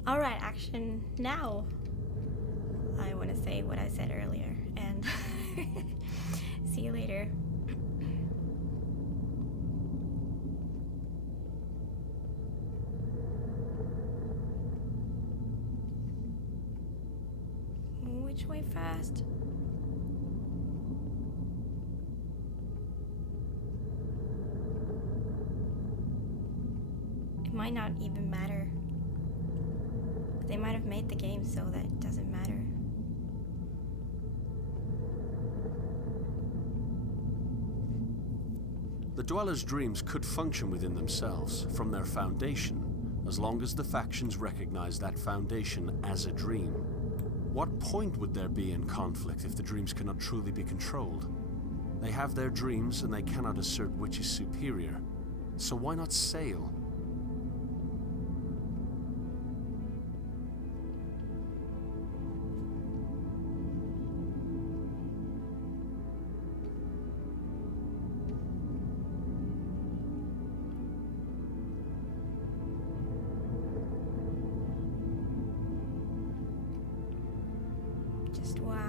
Alright, action now. I want to say what I said earlier, and see you later. Which way fast? It might not even matter. They might have made the game so that it doesn't matter. The Dweller's dreams could function within themselves, from their foundation, as long as the factions recognize that foundation as a dream. What point would there be in conflict if the dreams cannot truly be controlled? They have their dreams and they cannot assert which is superior. So why not sail? Just wow.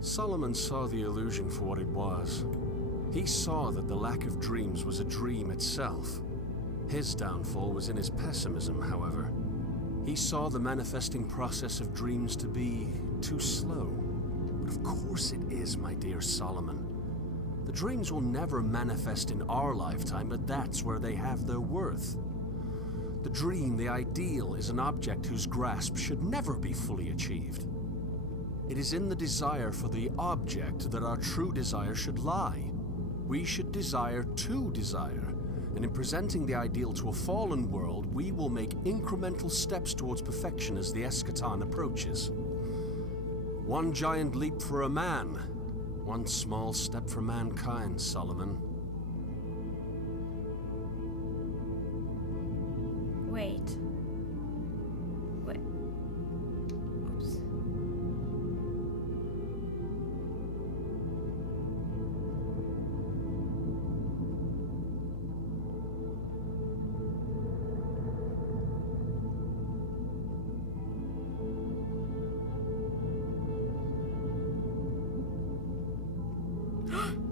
Solomon saw the illusion for what it was. He saw that the lack of dreams was a dream itself. His downfall was in his pessimism, however. He saw the manifesting process of dreams to be too slow. But of course it is, my dear Solomon. The dreams will never manifest in our lifetime, but that's where they have their worth. The dream, the ideal, is an object whose grasp should never be fully achieved. It is in the desire for the object that our true desire should lie. We should desire to desire, and in presenting the ideal to a fallen world, we will make incremental steps towards perfection as the eschaton approaches. One giant leap for a man, one small step for mankind, Solomon. Wait. Wait. Oops.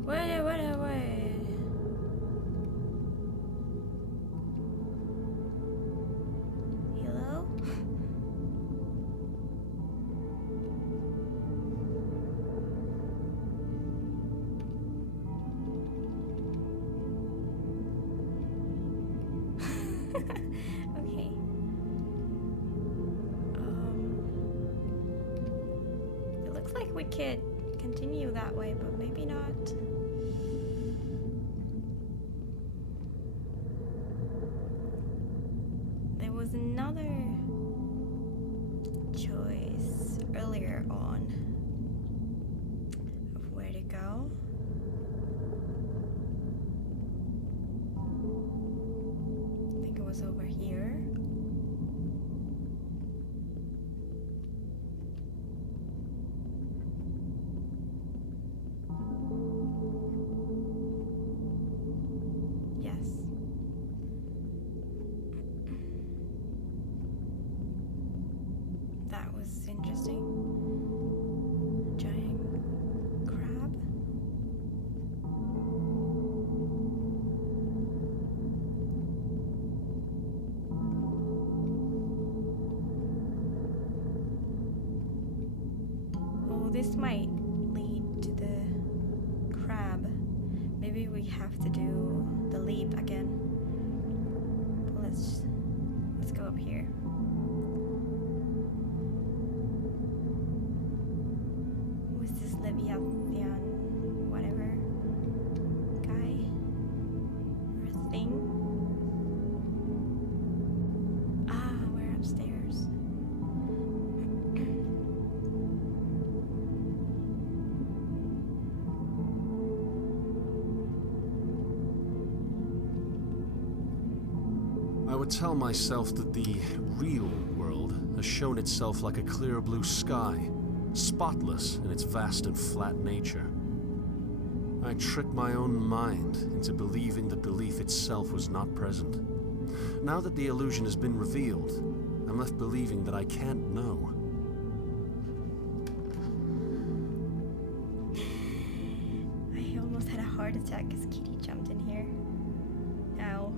Wait. looks like we could continue that way, but maybe not. There was another choice earlier on of where to go. I think it was over here. That was interesting. Giant crab. Oh, this might lead to the crab. Maybe we have to do the leap again. But let's go up here. Who's this Leviathan, whatever guy or thing? Ah, we're upstairs. I would tell myself that the real world has shown itself like a clear blue sky, spotless in its vast and flat nature. I tricked my own mind into believing that belief itself was not present. Now that the illusion has been revealed, I'm left believing that I can't know. I almost had a heart attack because Kitty jumped in here. Ow.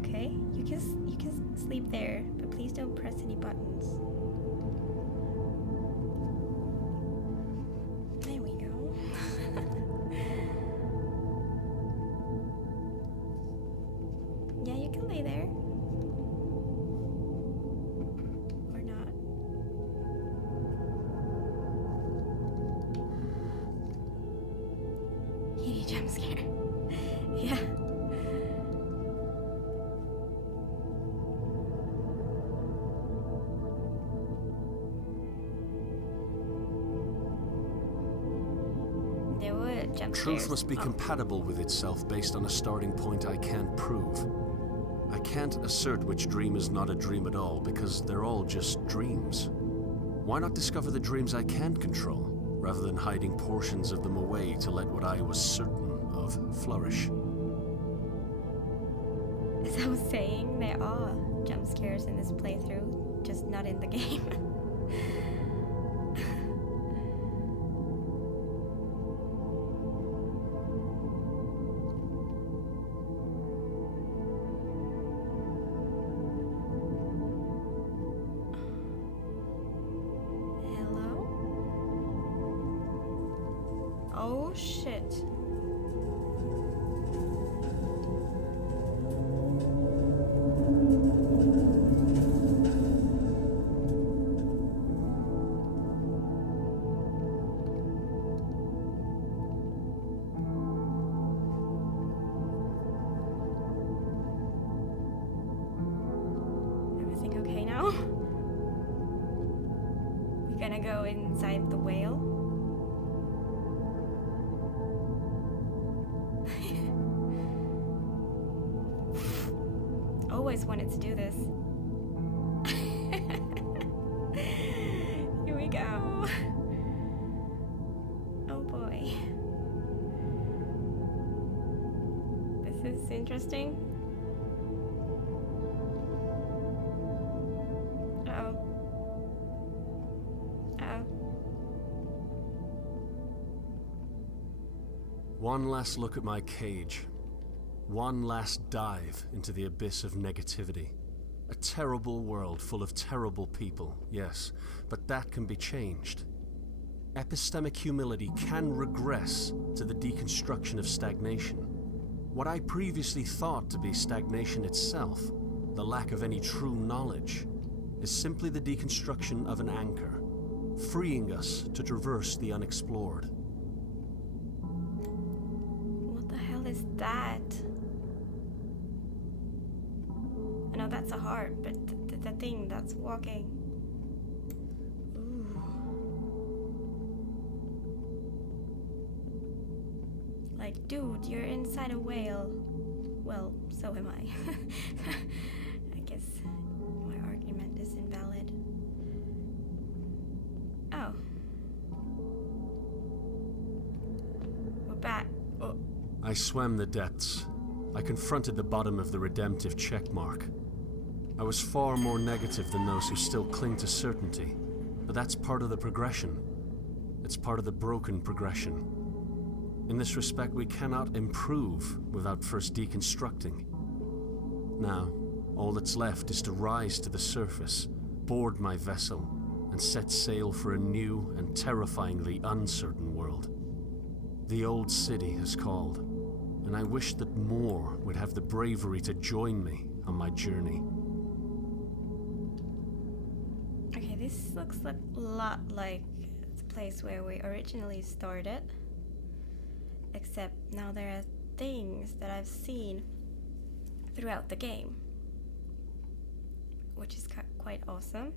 Okay, you can sleep there, but please don't press any buttons. There we go. Yeah, you can lay there. Or not. Kitty jump scare. Yeah. There were jump Truth scares. must be compatible with itself based on a starting point I can't prove. I can't assert which dream is not a dream at all because they're all just dreams. Why not discover the dreams I can control, rather than hiding portions of them away to let what I was certain of flourish? As I was saying, there are jump scares in this playthrough, just not in the game. Hello? Oh shit. Everything okay now? We're gonna go inside the whale. Always wanted to do this. Here we go. Oh boy. This is interesting. Uh-oh. Uh-oh. One last look at my cage. One last dive into the abyss of negativity. A terrible world full of terrible people, yes, but that can be changed. Epistemic humility can regress to the deconstruction of stagnation. What I previously thought to be stagnation itself, the lack of any true knowledge, is simply the deconstruction of an anchor, freeing us to traverse the unexplored. What the hell is that? I know that's a heart, but the thing that's walking. Ooh. Like, dude, you're inside a whale. Well, so am I. I guess my argument is invalid. Oh. We're back. Oh. I swam the depths. I confronted the bottom of the redemptive checkmark. I was far more negative than those who still cling to certainty, but that's part of the progression. It's part of the broken progression. In this respect, we cannot improve without first deconstructing. Now, all that's left is to rise to the surface, board my vessel, and set sail for a new and terrifyingly uncertain world. The old city has called, and I wish that more would have the bravery to join me on my journey. Okay, this looks a lot like the place where we originally started. Except now there are things that I've seen throughout the game, which is quite awesome.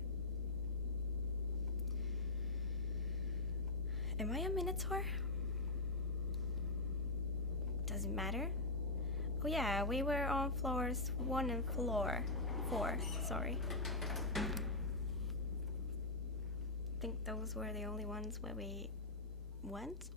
Am I a Minotaur? Doesn't matter. Oh yeah, we were on floors 1 and floor 4, sorry. I think those were the only ones where we went.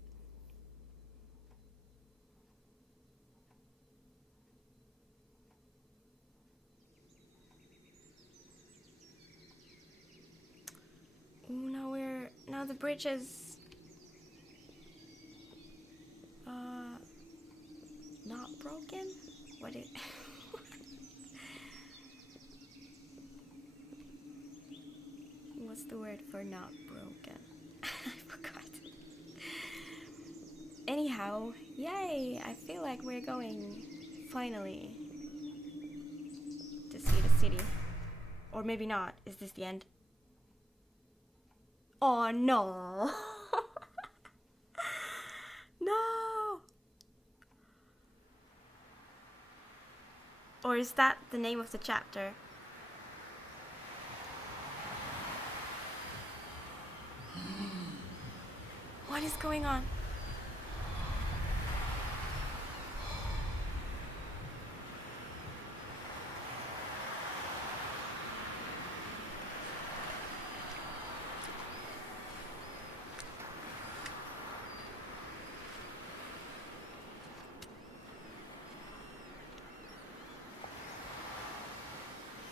Ooh, now the bridge is not broken? What it What's the word for not broken? I forgot. Anyhow, yay! I feel like we're going finally to see the city. Or maybe not. Is this the end? Oh no! No! Or is that the name of the chapter? What is going on?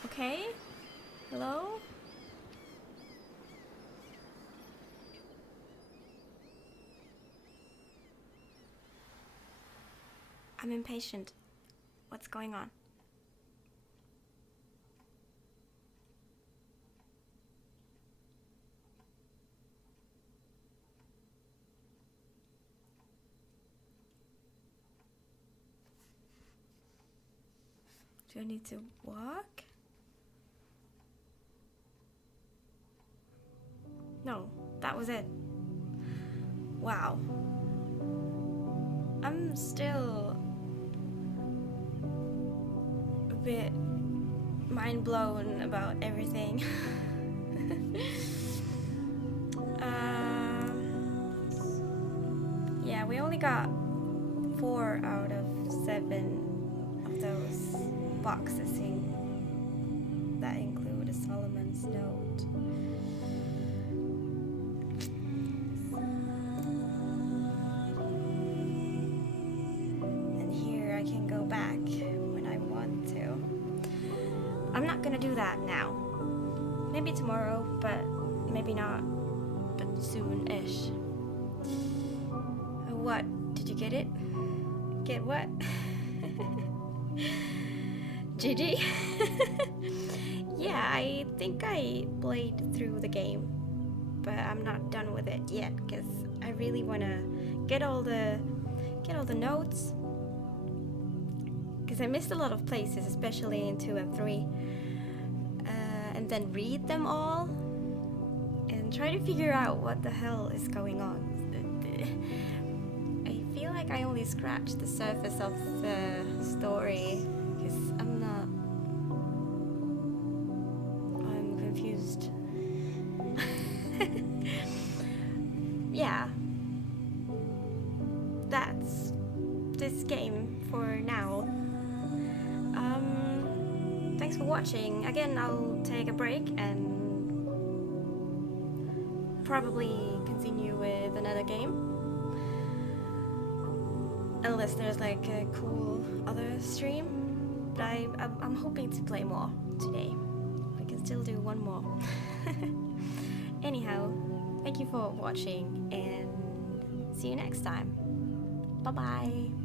Okay? Hello? I'm impatient. What's going on? Do I need to walk? No, that was it. Wow. I'm still a bit mind blown about everything. Yeah, we only got 4 out of 7 of those boxes that include a Solomon's Note. And here I can go back when I want to. I'm not gonna do that now. Maybe tomorrow, but maybe not. But soon-ish. What? Did you get it? Get what? GG? Yeah, I think I played through the game, but I'm not done with it yet because I really want to get all the notes, because I missed a lot of places, especially in 2 and 3, and then read them all and try to figure out what the hell is going on. I feel like I only scratched the surface of the story because I'm confused. Yeah, that's this game for now. Thanks for watching. Again, I'll take a break and probably continue with another game. Unless there's like a cool other stream. But I'm hoping to play more today. We can still do one more. Anyhow, thank you for watching and see you next time. Bye bye.